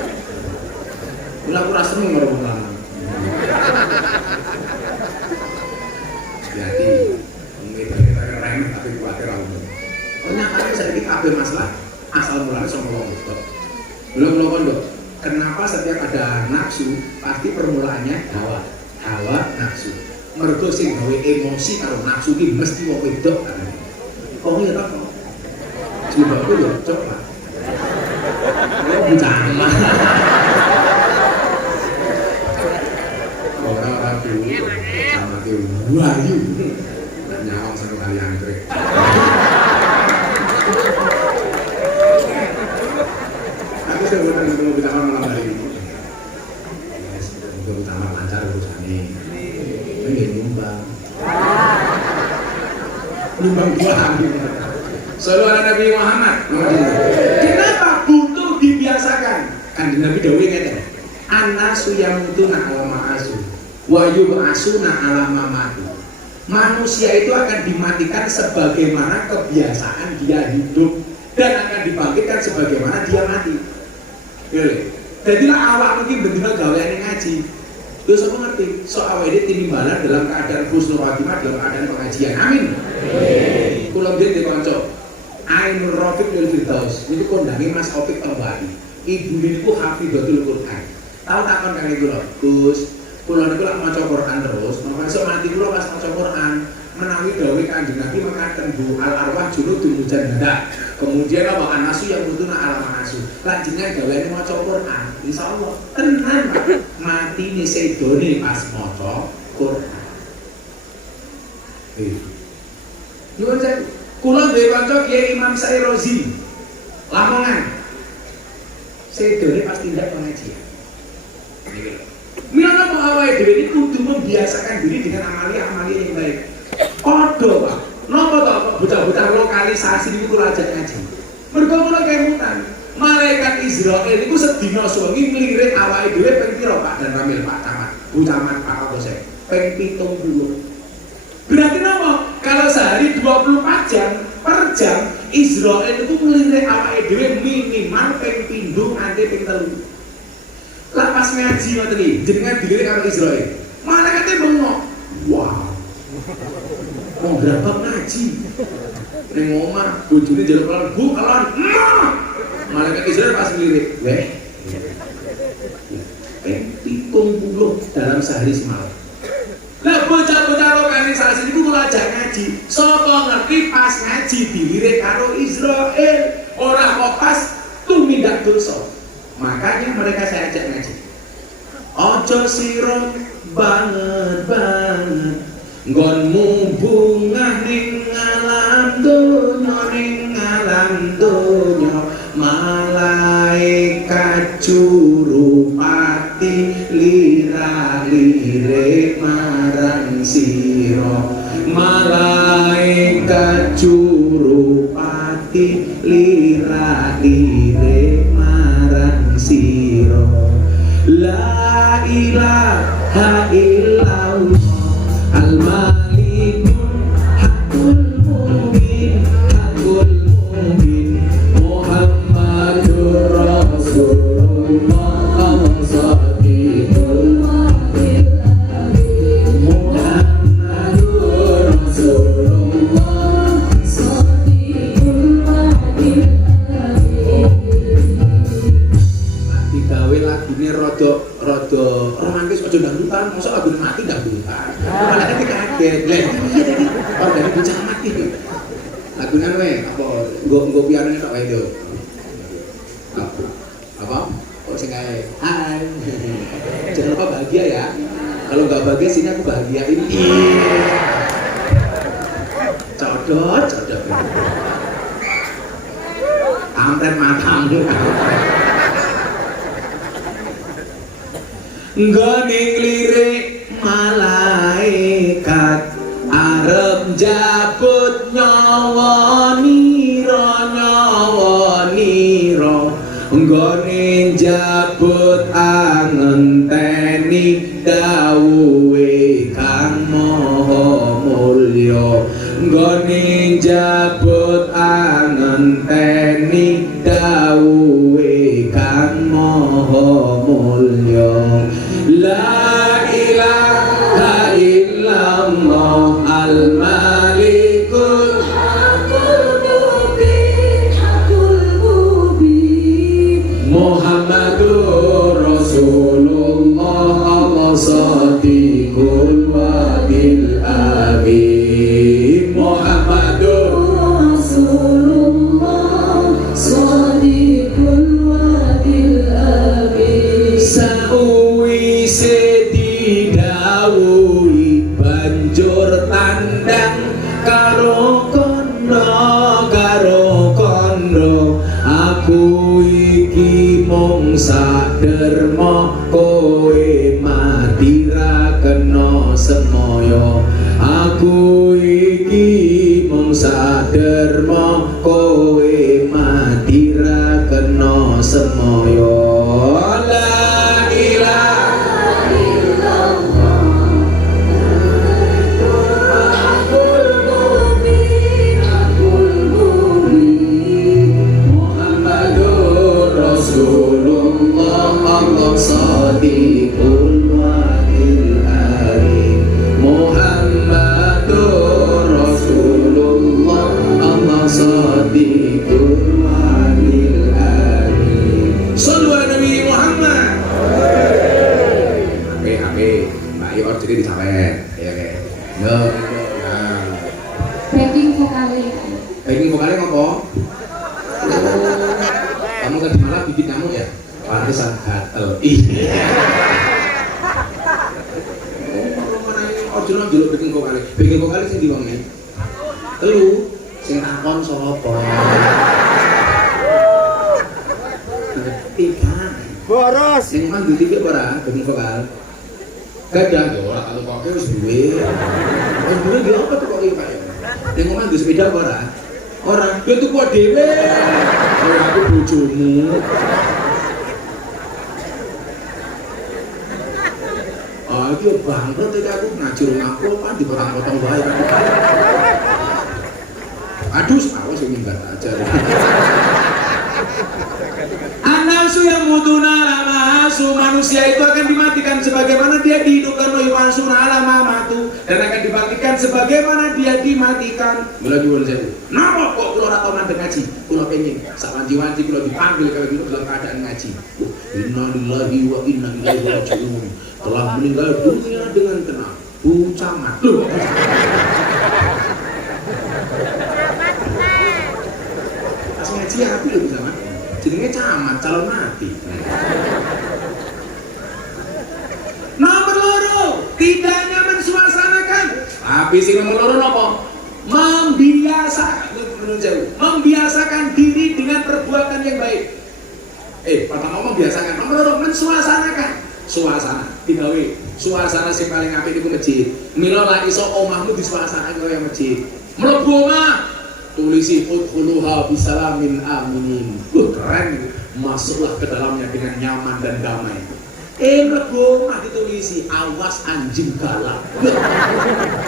Lah aku ra seneng karo wong lanang. Jadi wong wedok kita keren tapi kuwatir ra umum. Nyatane saiki kabeh masalah asal mulane sama wong wedok. Belum kok. Kenapa setiap ada nafsu pasti permulaannya hawa nafsu. Mergo sing gawe emosi karo nafsu iki mesti wong wedok kan. Kok ya ta kok? Coba aku ya coba. Jangan. Orang dulu sama ke wahyu. Nyawang satu kali anggrek. Aku sudah bertemu kita malam hari ini. Semoga utama lancar urusannya. Ini nyumbang buah Sallallahu Nabi Muhammad. Kenapa butuh dibiasakan? Kan Nabi Dawi ngeten. Anasu yamutuna ala ma'asu wa yub'asuna ala mamatu. Manusia itu akan dimatikan sebagaimana kebiasaan dia hidup dan akan dibangkitkan sebagaimana dia mati. Jadilah awak mungkin benar gaweane ngaji. Terus aku ngerti, soal ini timbalan dalam keadaan husnul khotimah dalam keadaan pengajian. Amin. Kula dia di kanca. Ainur Rafiq lil Firdaus. Niku kondange Mas Opik Tambari. Ibu niku hafidhatul Quran. Tahu takon kang iku lho, Gus. Kula niku lak maca Quran terus, mangke esuk mati kula pas maca Quran. Menawi dawuh Kanjeng Nabi mekaten Bu al arwah junudul mujannada. Kemudian apa anasu yang mutuna alam anasu. Lanjutnya gaweane maca Quran. Insyaallah tenan mati ni sedone pas maca Quran. Nuwun sewu. Kula duwe kanca Kiai Imam Sairozi. Lamongan. Sedone pas tindak pengajian. Niki lho. Mila mau awake dhewe iki kudu membiasakan diri dengan amalia-amalia yang baik. Padha, Pak. Napa to bocah-bocah lokalisasi niku kula ajak ngaji. Mergo kula kemutan. Malaikat Israel niku sedina suwengi nglirik awake dhewe ping pira Pak dan Ramil Pak Camat. Bu Camat Pak Kapolsek. Ping 70. Berarti napa? Kalau sehari 24 jam per jam Israel itu nglirik awake dhewe minimal ping pindho nganti ping 3. Lah pas ngaji ngoten iki jenengan dilirik karo Israel. Malaikate bengok. Wow. mau gerabak ngaji. Ning omah bojone njaluk kelon, Bu, kelon. Malaikat Israel pas lirik, "Weh. Tikung puluh dalam sehari semalam." Lah bocah-bocah organisasi itu kula ajak ngaji. Sapa ngerti pas ngaji dilirik karo Israel, ora kok pas tumindak dosa. Makanya mereka saya ajak ngaji. Ojo sira banget nggonmu bungah ning alam donya malaikat jurupati lira-lire marang sira malaikat jurupati lira-lire marang sira la ilaha illallah al-malikul hakul mubin Muhammadur Rasulullah Shadiqul Wa'il Amin Muhammadur Rasulullah Shadiqul Wa'il Amin. Digawe lagune rada romantis aja dangdutan, mosok lagu mati dangdutan. Malah nek kaget. Lah iya tadi organe bocah mati. Lagune wae apa nggo pianone tok wae itu. Apa? Kok sing kae hai. Jangan lupa bahagia ya. Kalau nggak bahagia sini aku bahagiain. Codot. Amret matamu. Nggoning lirik malaikat arep jabut nyawa nira nggone jabut angenteni dawuhe kang maha mulya nggone jabut angenteni dawuhe kang maha mulya la ilaha illallah al-malikul hakul mubin Muhammadur Rasulullah Shadiqul Wa'il Amin Muhammadur Rasulullah Shadiqul Wa'il Amin. Sawise didhawuhi banjur tandang karo kondo aku iki mung saderma kowe mati ra kena semaya aku iki mung saderma kowe mati ra kena semaya Shadiqul Wa'il Amin Muhammadur Rasulullah Allah Shadiqul Wa'il Amin. Sallu ala Nabi Muhammad. Oke, Mbak Ayu ordernya disampein. Ya oke. Nah. Backing vokalnya. Backing vokalnya ngopo? Kamu tadi malam bikin kamu ya? Pantesan gatel. Iya. Ojo njaluk bikin vokale. Bikin vokale sing diwongne. Telu sing takon sapa? Tiga. Boros. Sing mandi tiga ora bikin vokal. Gadah yo ora kalau kok wis duwe. Wis duwe yo apa tuh kok iki Pak? Ning omah nggo sepeda ora? Ora. Yo tuku dhewe. Ora aku bojomu. Iki bangkrut iki aku ngaji rumahku kan dipotong-potong wae. Aduh, awas sing minggat aja. Anasu yang mutuna lama asu, manusia itu akan dimatikan sebagaimana dia dihidupkan oleh mansuna lama matu, dan akan dibangkitkan sebagaimana dia dimatikan. Mulai nyuwun sewu. Napa kok kula ora tau mandeg ngaji? Kula pengen sak wanci-wanci kula dipanggil kalau dulu dalam keadaan ngaji. Inna lillahi wa inna ilaihi raji'un. Telah meninggal dunia dengan tenang. Camat. Loh. Pas ngaji aku lho bisa mati. Jenenge camat, calon mati. Nomor loro, tidak nyaman suasanakan. Tapi sing nomor loro napa? Membiasakan diri dengan perbuatan yang baik. Pertama membiasakan, nomor loro mensuasanakan. Suasana, digawe. Suasana sing paling apik iku masjid. Mila lak iso omahmu disuasanakan kaya masjid. Mlebu omah tulisi udkhuluha bisalamin aminin. Keren, masuklah ke dalamnya dengan nyaman dan damai. Mlebu omah ditulisi awas anjing galak.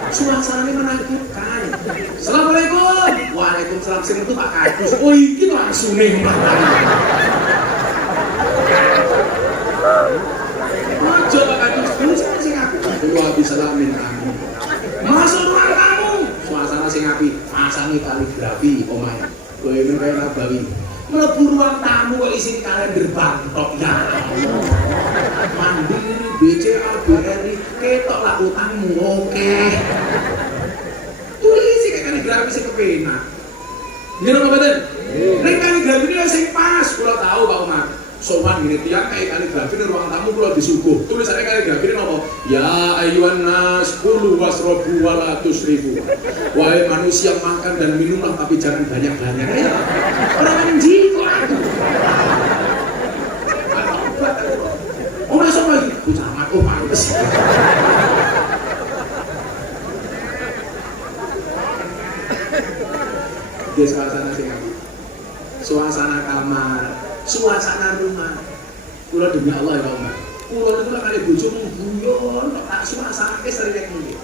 Suasananya menakutkan. Assalamualaikum. Waalaikumsalam. Sing metu Pak Kadus. Oh iki langsung ning Aja Pak Kadus. Sing aku. Wa bisalamin amin. Masuk ruang tamu. Suasana sing apik, pasangi kaligrafi omahe. Kowe men kaya Nabawi. Mlebu ruang tamu kok isin kalender bantok ya. Mandiri, BCA, BRI, ketok lah utangmu oke. Tulisi kayak kaligrafi sing kepenak. Ngira apa mboten? Nek kaligrafi ini sing pas, kula tahu Pak Umar. Sowan ngene tiyang kayak kaligrafi di ruang tamu kula disuguh. Tulisane kaligrafi napa? Ya ayyuhan nas kulu wasrobu wala tusrifu. Wahai manusia makan dan minumlah tapi jangan banyak-banyak. Ya. Orang anjing kok aku. Oh masuk lagi. Camat oh pantes. Di suasana sing apik. Suasana kamar, suasana rumah. Kula demi Allah ya Pak. Kula niku lek kali bojo guyon kok tak suasanake sering mungkin.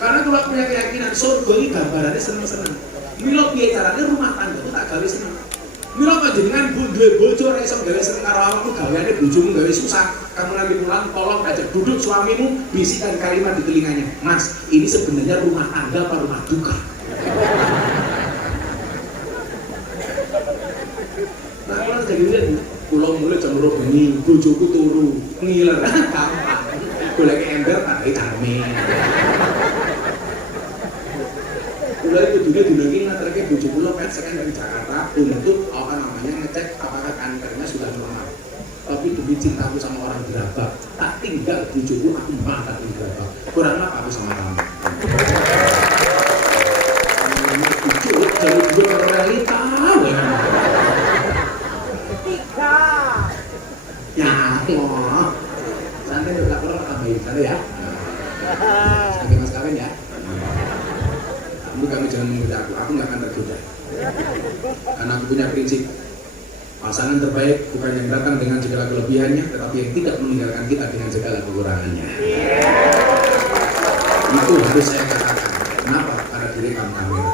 Karena kula punya keyakinan surga iki gambarane seneng-seneng. Mila piye carane rumah tangga itu tak gawe seneng. Mila panjenengan duwe bojo ora iso gawe seneng karo awakmu, gaweane bojomu gawe susah. Kamu nanti pulang tolong ajak duduk suamimu, bisikan kalimat di telinganya. Mas, ini sebenarnya rumah tangga apa rumah duka? Nah, kalau jadi lihat, pulau mulai jam 2 bengi, bojoku turu, ngiler, gampang. Boleh ke ember, pakai carmen. Pulau itu juga dilagi ngantarke bojoku lo sekarang dari Jakarta untuk apa namanya ngecek apakah kankernya sudah normal. Tapi demi cintaku sama orang Gerabak, tak tinggal bojoku aku mangkat di Gerabak. Kurang apa aku sama kamu? Bojoku jadi dua realita. Ya, oh, santai udah keluar tambahin santai ya. Sebagai mas kawin ya. Kamu jangan menggoda aku nggak akan tergoda. Karena aku punya prinsip pasangan terbaik bukan yang datang dengan segala kelebihannya, tetapi yang tidak meninggalkan kita dengan segala kekurangannya. Itu harus saya katakan. Kenapa? Karena direkam kamera.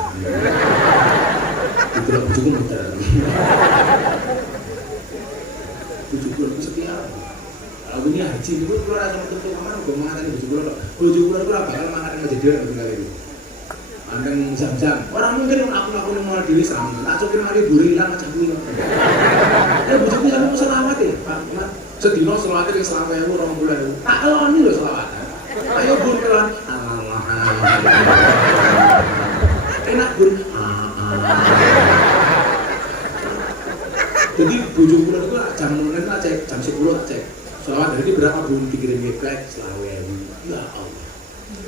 Itulah cukup mudah. 70 itu sekian. Aku ini haji, itu keluar aja untuk kamar, gue mengatakan 70 itu bakal mengatakan kejadian tinggal itu. Andang jam-jam, orang mungkin aku mau diri sama, tak cokin mari buri hilang macam ini. Ya bujuku sama selawat ya, Pak. Sedino selawat yang selama yang orang bulan itu, tak keloni loh selawat. Ayo bun kelon, enak bun. Jadi bojo kula itu jam 6 tak cek, jam 10 tak cek. Selawat dari berapa bun dikirim geplek selawewu. Ya Allah.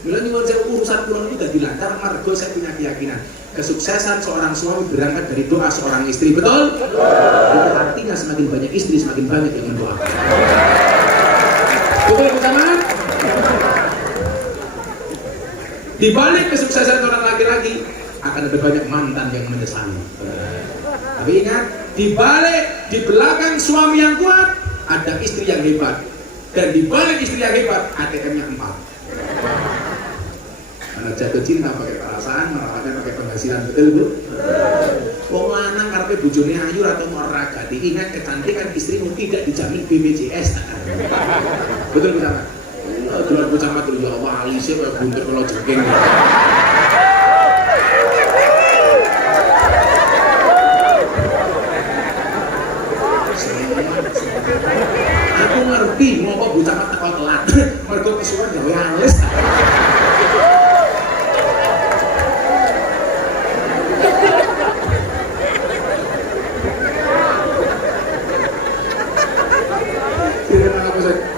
Mila nyuwun sewu urusan kula itu dadi lancar margo saya punya keyakinan kesuksesan seorang suami berangkat dari doa seorang istri. Betul? Itu artinya semakin banyak istri semakin banyak yang mendoakan. Betul bersama? Di balik kesuksesan seorang laki-laki akan ada banyak mantan yang menyesali. Tapi ingat, di belakang suami yang kuat ada istri yang hebat, dan di balik istri yang hebat ATM-nya 4. Jatuh cinta pakai perasaan, merawatnya pakai penghasilan, betul Bu? Wong lanang karepe bojone ayu atau olahraga, diingat kecantikan istrimu tidak dijamin BPJS. Betul Bu Camat? Jual Bu Camat dulu ya Allah, alisnya kayak buntut kalau jengking. Aku ngerti mau kok Bu Camat teko telat. Mergo kesuwen gawe alis.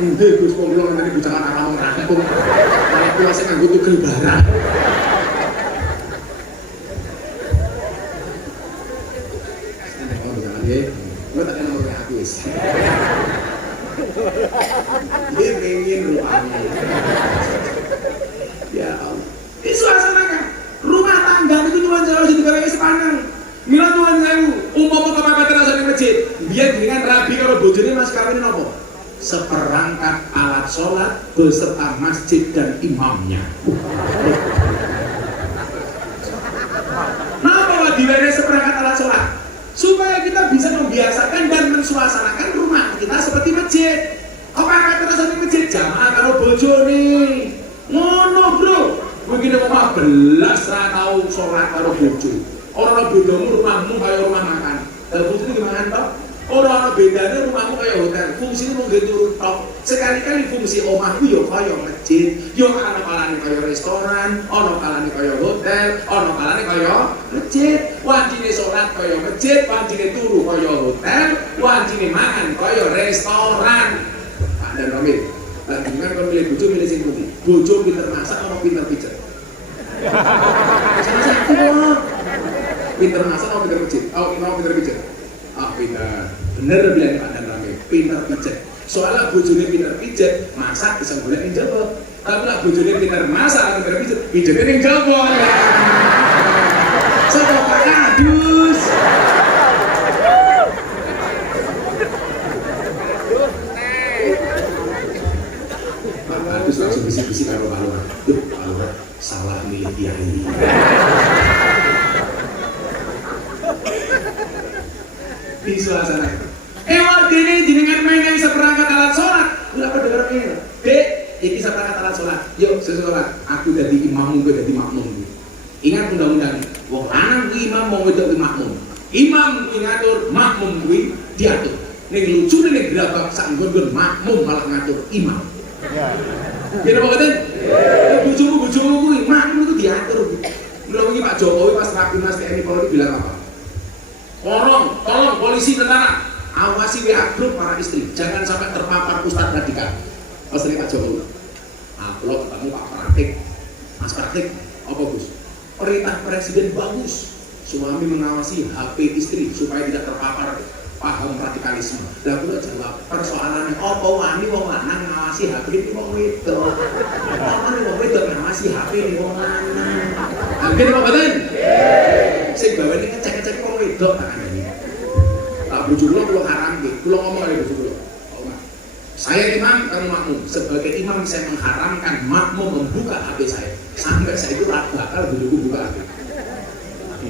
Ini Gus Ponglo nanti bicara kamu rangkum, malah kuasa nganggo tugel barang. Saya mau bicara dia, gue tak kenal oleh aku is. Dia pengen ruangnya. Ya Allah, ini suasana kan, rumah tangga itu cuma jauh di negara sepanjang. Mila Tuhan saya, umum kepapatan rasa di masjid, dia dengan rabi kalau bojone mas kawin nopo. Seperangkat alat sholat beserta masjid dan imamnya. Kenapa dibayar seperangkat alat sholat? Supaya kita bisa membiasakan dan mensuasanakan rumah kita seperti masjid. Apa kata seperti masjid? Jamaah kalau bojone ngono bro. Mungkin rumah belas ratau sholat kalau bojo. Orang bedamu rumahmu kayak rumah makan. Kalau bojo itu gimana toh? Orang bedanya rumahmu kayak hotel, fungsinya mau turun tok. Sekali-kali fungsi omahku yo kayak masjid, yo ana kalane kayak restoran, ana kalane kayak hotel, ana kalane kayak masjid. Wancine salat kayak masjid, wancine turu kayak hotel, wancine mangan kayak restoran. Pak dan Romil, lan dengan kon milih bojo milih sing pundi? Bojo pinter masak apa pinter pijet? Sama aku kok. Pinter masak apa pinter pijet? Oh, mau pinter pijet. Ah, pinter. Bener bilang Pak dan Rame, pinter pijet. Soalnya bojone pinter pijet, masak bisa golek ning jaba. Tapi lah bojone pinter masak, pinter pijet, pijetnya ning jaba. Sopo Pak Kadus. Pak Kadus langsung bisik-bisik karo Pak. Duh, Pak salah milih kiai. Di suasana ini jenengan main seperangkat alat sholat. Berapa dengar ini? Dek, ini seperangkat alat sholat. Yuk, sesolat. Aku jadi imammu, gue jadi makmum. Ingat undang-undang. Wong lanang kuwi imam, wong wedok kuwi makmum. Imam kuwi ngatur, makmum kuwi diatur. Ning lucune ning gerabak sak nggon makmum malah ngatur imam. Ya. Gini apa katen? Bojomu kuwi makmum itu diatur. Mula wingi Pak Jokowi pas Rapimnas TNI Polri bilang apa? Tolong polisi tentara awasi WA grup para istri, jangan sampai terpapar Ustadz radikal. Pas Pak Jokowi, kalau ketemu Pak Praktik, Mas Praktik, apa Gus? Perintah Presiden bagus, suami mengawasi HP istri supaya tidak terpapar paham radikalisme. Dan aku jawab persoalannya, apa wani wong lanang ngawasi HP ini wong wedok? Apa wong wedok ngawasi HP ini wong lanang? Mungkin apa betul? Sing gawe ini ngecek-ngecek wong wedok tak ini. Tak bojo kula haram nggih. Kula ngomong kali bojo kula. Saya imam, kamu makmum. Sebagai imam saya mengharamkan makmum membuka HP saya. Sampai saya itu bakal bojoku buka HP.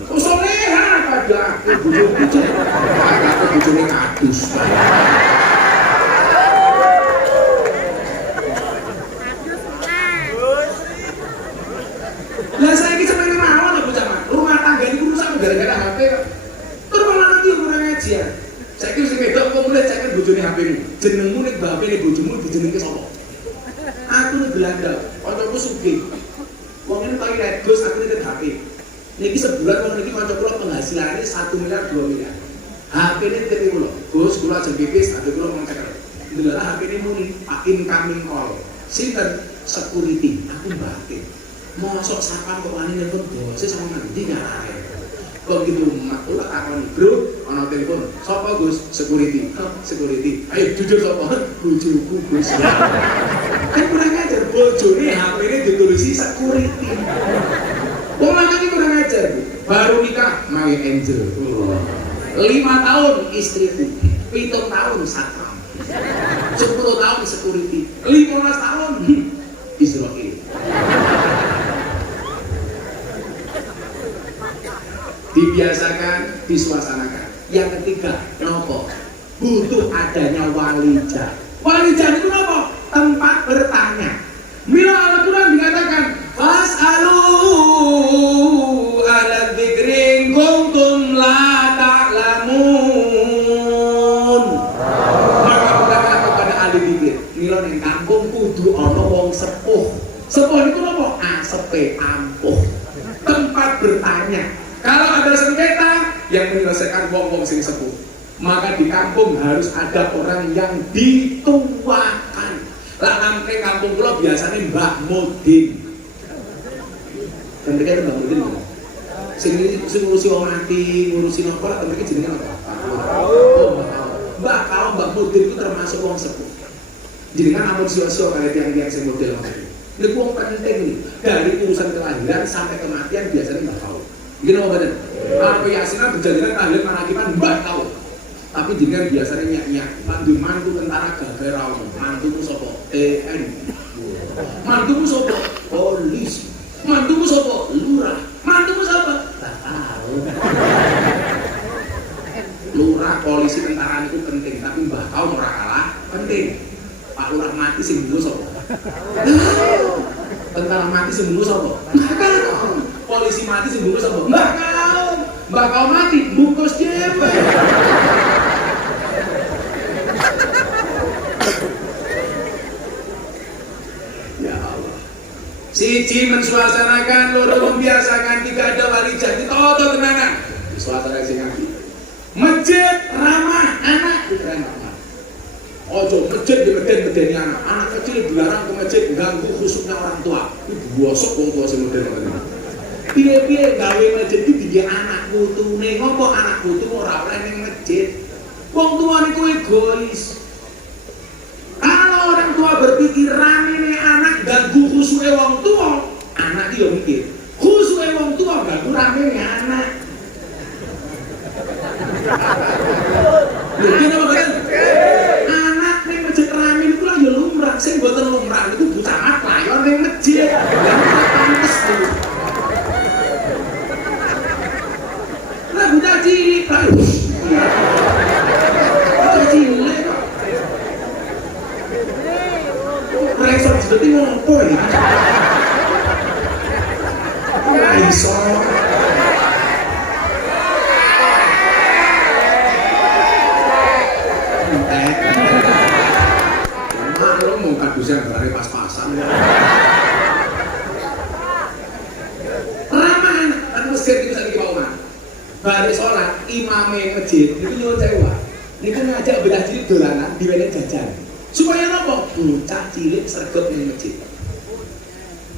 Soleha pada aku bojo-bojo. Aku bojone kadus. Lah saya iki sampe mawon aku Camat. Rumah tangga ini rusak gara-gara HP. Terus malah nanti kurang ajar. Saya kira sing wedok kok mulai cek bojone HP-mu. Jenengmu nek bape nek bojomu dijenengke sapa? Aku nek Belanda, kancaku sugih. Wong ini pakai red Gus, aku nitip HP. Niki sebulan wong niki kanca kula penghasilannya 1 miliar 2 miliar. HP ini nitip kula. Gus, kula ajeng pipis, HP kula mau cekel. Ndelok HP ini muni Pak incoming call. Sinten? Security. Aku batin. Mosok sapam kok wani nelpon bose sama nanti ngarep. Kok gitu makulah akon bro, ana telepon. Sapa Gus? Security. Security. Ayo jujur sapa? Bojoku Gus. Kan kurang ajar bojone HP-ne ditulisi security. Wong lanang iki kurang ajar, Bu. Baru nikah mange angel. 5 tahun istriku, 7 tahun satpam. 10 tahun security, 15 tahun Israel. dibiasakan, disuasanakan. Yang ketiga, nopo? Butuh adanya walijah. Walijah itu nopo? Tempat bertanya. Mila Al-Quran dikatakan, fas'alu ala dzikri kuntum la ta'lamun. Maka berkata kepada ahli dzikir, mila ning kampung kudu ana wong sepuh. Sepuh itu nopo? Asepe ampuh. Tempat bertanya. Kalau ada sengketa yang menyelesaikan wong-wong sing sepuh, maka di kampung harus ada orang yang dituakan. Lah nangke kampung kula biasanya Mbak Mudin. Dan mereka itu Mbak Mudin. Sing ngurusi wong mati, ngurusi apa lah, mereka jenenge apa? Oh, Mbak Kau, Mbak Mudin itu termasuk wong sepuh. Jadi kan amun sio-sio kali tiang-tiang sing model ngono. Ini wong penting nih, dari urusan kelahiran sampai kematian biasanya Mbak Kau. Gini apa badan? Kalau Yasinan berjadikan tahlilan manakipan Mbak Kau. Tapi jenengan biasanya nyak-nyak mantu tentara gagara mantumu sopo TNI, mantumu sopo polisi, mantumu sopo lurah, mantumu sopo tak tahu. Lurah, polisi, tentara itu penting, tapi Mbah Kau ora kalah penting. Pak Lurah mati sing dulu sopo, tentara mati sing dulu sopo, Mbah Kau. Polisi mati sing dulu sopo, Mbah Kau. Mbah Kau mati bungkus cewek. Siji mensuasanakan, loro membiasakan, tiga ada walijah, ditoto tenangan. Suasana sing ngaji. Masjid ramah anak ramah. Ojo masjid di medeni anak. Anak kecil dilarang ke masjid, ganggu khususnya orang tua. Itu bosok wong tua sing modern ngoten. Piye-piye gawe masjid iki dikira anak putune, ngopo anak putu ora oleh ning masjid. Wong tua niku egois. Kalau orang tua berpikir rame anak ganggu khususnya wong tua, anak dia mikir khususnya wong tua ganggu rame anak. Mungkin apa kan? Anak nih masjid rame itu lah ya lumrah, sing boten lumrah itu bocah mat layon ning masjid. Lah pantes tuh. Lah bocah cilik lah. Bocah cilik kok. Resort seperti ngopo ya? Ora iso. Maklum mau kadusan barang pas-pasan. Ramah kan masjid itu sakit bawaan. Bari sholat imame masjid itu nyuwun sewa. Niku ngajak bedah cilik dolanan diwene jajan. Supaya apa? Bocah cilik sregep ning masjid.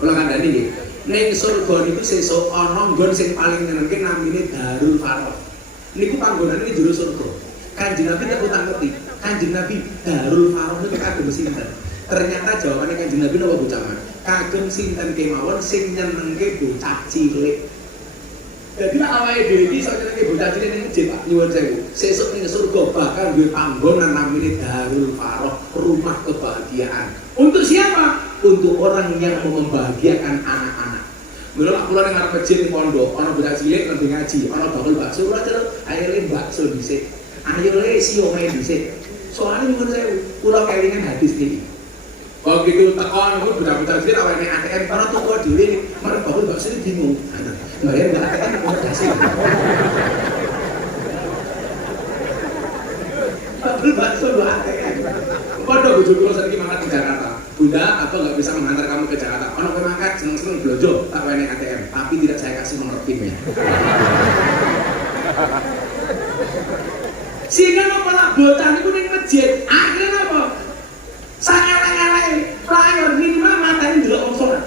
Kula kandhani nggih, ning surga niku sesuk ana nggon sing paling nyenengke namine Darul Faroh. Niku panggonane ning jero surga. Kanjeng Nabi tak utang-uti. Kanjeng Nabi Darul Faroh niku kagem sinten? Ternyata jawabane Kanjeng Nabi napa bocah man? Kagem sinten kemawon sing nyenengke bocah cilik. Jadi awake dhewe iki iso nyenengke bocah cilik ning masjid, Pak. Nyuwun sewu. Sesuk ning surga bakal duwe panggonan namine Darul Faroh, rumah kebahagiaan. Untuk siapa? Untuk orang yang mau membahagiakan anak-anak. Mula kula ning arep masjid ning pondok, ana bocah cilik nang ngaji, ana bakul bakso, ora celuk, ayo le bakso dhisik. Ayo le siomay dhisik. Soale nyuwun sewu, kula kelingan hadis iki. Begitu tekan aku bocah-bocah cilik awake ATM para toko dhewe, marep bakul bakso bingung. Bayar nggak ATM mau kasih. Bakul bakso dua ATM. Padha bojo kula saiki mangkat ke Jakarta. Bunda, apa nggak bisa mengantar kamu ke Jakarta? Ono kowe mangkat seneng-seneng blojo tak wene ATM, tapi tidak saya kasih nomor PIN-nya. Sehingga apa lah bocah niku ning masjid, akhirnya apa? Saelek-elek pelayan minimal matane ndelok wong salat.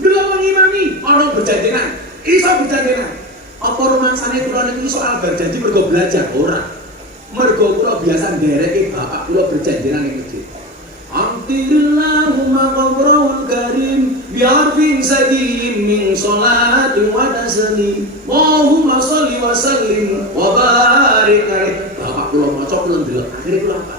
Ndelok wong imami, ono berjanjinan, iso berjanjinan. Apa rumangsane kula niku iso berjanji mergo belajar ora? Mergo kula biasa ndereke bapak kula berjanjinan ning masjid. Amtirillahumma qabrahul karim bi'arfin sadin min sholatin wa taslim. Allahumma sholli wa sallim wa barik alaihi. Bapak kula maca kula ndelok akhire kula apa?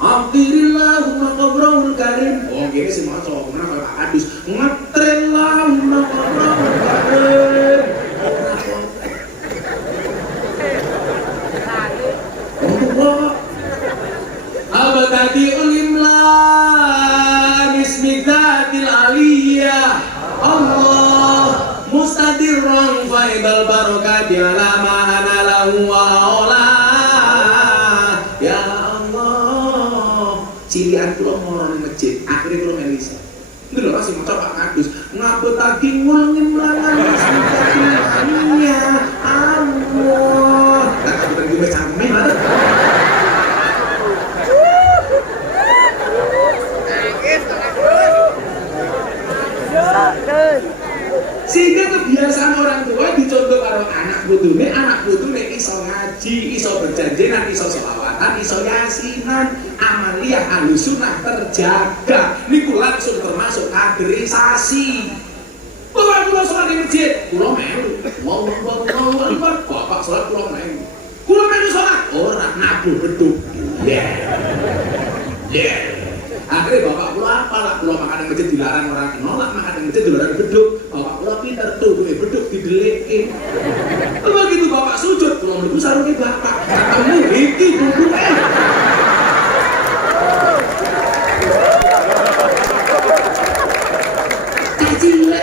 Amtirillahumma qabrahul karim. Oh ngene sing maca kemana kaya Pak Kadus. Matrillahumma qabrahul karim. ya Allah mustadirran faidal barokati ala ma'ana lahu wa ola ya Allah cilian kula moro ning masjid akhire kula melisa itu lho masih motor Pak Kadus ngabut tadi wangin melangan ya Allah tak kabut gue sampe sehingga kebiasaan orang tua dicontoh karo anak putune iso ngaji, iso berjanjinan, iso selawatan, iso yasinan, amaliyah ahlussunnah terjaga. Niku langsung termasuk kaderisasi. Bapak kula sholat di masjid, kula melu. Allahu Akbar, bapak sholat kula melu. Kula melu sholat, orang nabu beduk. Akhirnya bapak kula apalah, kula makan di masjid dilarang orang nolak, makan di masjid dilarang beduk. Bapak kula pinter tuh, beduk didelekin. Begitu bapak sujud, kula mlebu sarunge bapak. Ketemu iki bubuke. Cacile.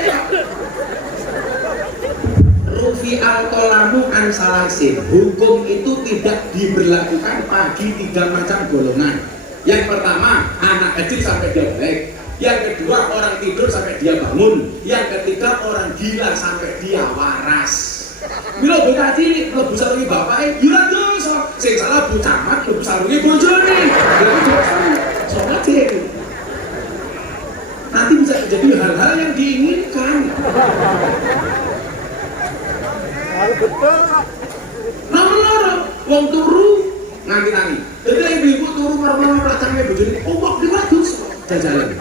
Rufi al-qalamu an salasin. Hukum itu tidak diberlakukan bagi 3 macam golongan. Yang pertama, anak kecil sampai dia balik. Yang kedua, orang tidur sampai dia bangun. Yang ketiga, orang gila sampai dia waras. Bila bocah cilik mlebu sarunge bapake, ya dosa. Sing salah Bu Camat mlebu sarunge bojone. Lha dosa. Sholat itu. Nanti bisa terjadi hal-hal yang diinginkan. Nomor wong turu nganti-nganti. Jadi ibu turu karo mama pracange bojone, opo diwadus jajalan.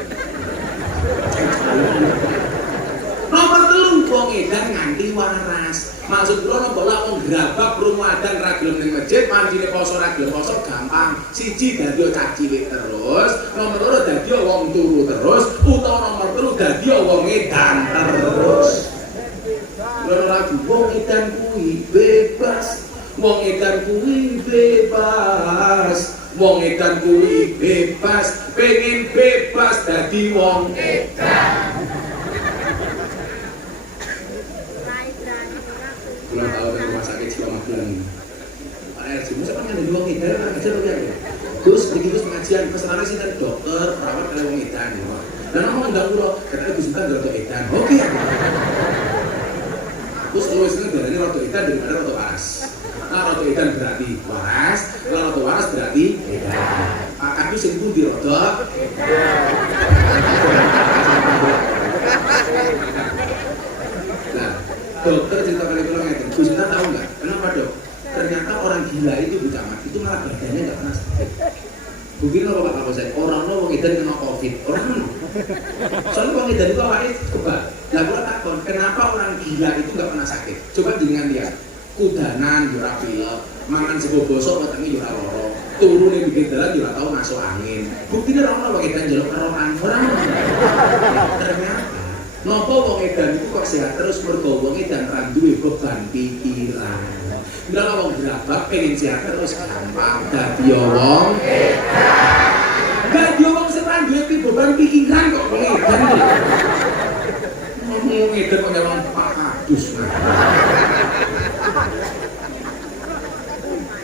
Nomor 3 wong edan nganti waras. Maksud kula napa lak wong grabak krungu adzan ra gelem ning masjid, mandine poso ra gelem poso gampang. Siji dadi cah cilik terus, nomor 2 dadi wong turu terus, utawa nomor 3 dadi wong edan terus. Lha lagu wong edan kuwi bebas. Wong edan kuwi bebas. Wong edan kuwi bebas, pengen bebas dadi wong edan. Pulang tahu dari rumah sakit Jiwa Magelang. Pak RJ, masa kan ada wong edan kan aja ya. Gus, begitu pengajian pesanane sih dari dokter, perawat kalau wong edan. Dan ngomong enggak kula, katanya Gus Miftah dokter edan. Oke. Terus kalau istilahnya darahnya roto edan daripada roto waras. Nah, roto edan berarti waras, kalau roto waras berarti edan. Pak Kadus yang pun dirodok. Nah, dokter cerita kali pulang ngeten, Gus Miftah tahu nggak? Kenapa dok? Ternyata orang gila itu Bu Camat, itu malah badannya nggak pernah sakit. Mungkin apa Pak saya? Orang lo wong edan kena COVID, orang mana? Soalnya wong edan itu awalnya kebal. Lah kula takon, kenapa orang gila itu nggak pernah sakit? Coba dengan dia, kudanan yo ora pilek, mangan sego bosok wetenge yo ora lara, turu ning pinggir dalan yo ora tau masuk angin. Buktine ora ono wong edan njaluk kerokan, ora ono. Ternyata napa wong edan itu kok sehat terus mergo wong edan ra duwe beban pikiran. Bila wong gerabak pengen sehat terus gampang dadi wong edan. Dadi wong sing ra duwe beban pikiran kok wong edan. Ngomong edan kok wong Pak Kadus.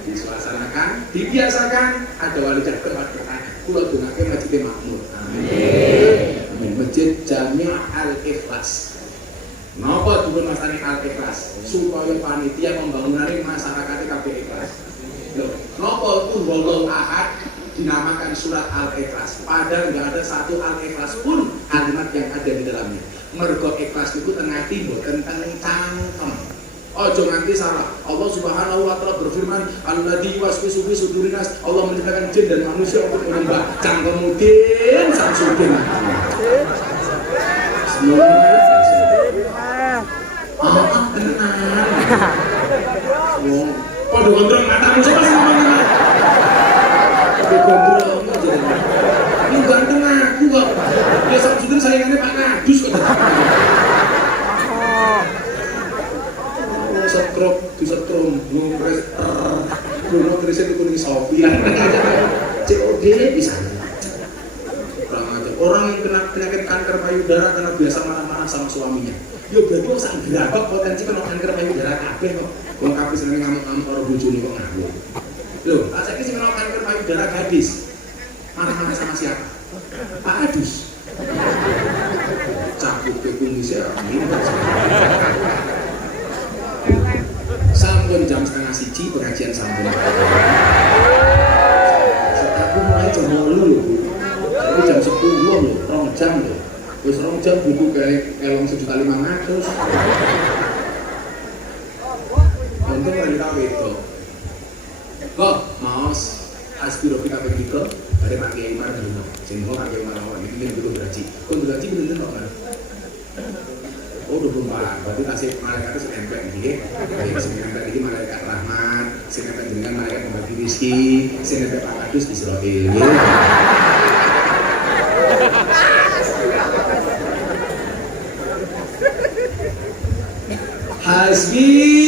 Disuasanakan, dibiasakan, ada wali jatuh berkata, kula dongake masjid makmur. Amin. Amin. Masjid Jami' Al-Ikhlas. Napa dipun mastani Al-Ikhlas? Supaya panitia membangunane masyarakate kabeh ikhlas. Lho, napa Qul Ahad dinamakan surat Al-Ikhlas? Padahal enggak ada satu Al-Ikhlas pun kalimat yang ada di dalamnya. Mergo ikhlas itu tengah timbul tentang cangkem. Ojo nganti salah. Allah Subhanahu wa taala berfirman, "Alladzi yuwaswisu fi sudurin nas." Allah menciptakan jin dan manusia untuk menyembah cangkemudin Samsudin. Semuanya tenang. Wong, padha gondrong matamu sapa sing ngomong. Padha gondrong aja. Ini ganteng aku kok. Ya Samsudin saingannya Pak Kadus kok. Setrop, disetrum, ngopres, ngono terus itu kuning Sofia. COD bisa. Orang yang kena penyakit kanker payudara karena biasa marah-marah sama suaminya. Yo berarti kok sak gerabak potensi kena kanker payudara kabeh kok. Wong kabeh seneng ngamuk-ngamuk karo bojone kok ngawur. Lho, saiki sing kena kanker payudara gadis. Marah-marah sama siapa? Pak Adus. Cabut ke kumisnya, sampun jam 12:30 pengajian sampun. Aku mulai jam 8 lho. Aku jam 10 lho, 2 jam lho. Wis 2 jam buku kayak elong 1.500.000. Untung lagi tahu itu. Kok, maos aspirofika pendiko ada pakai imar dulu. Sing kok pakai imar awak iki dulu berhaji. Kok berhaji bener kok kan? Oh, 24. Berarti tasih malaikat itu nempel iki. Sing nempel iki malaikat rahmat, sing nempel dengan malaikat pembagi rezeki, sing nempel Pak Kadus di Israel. Hasbi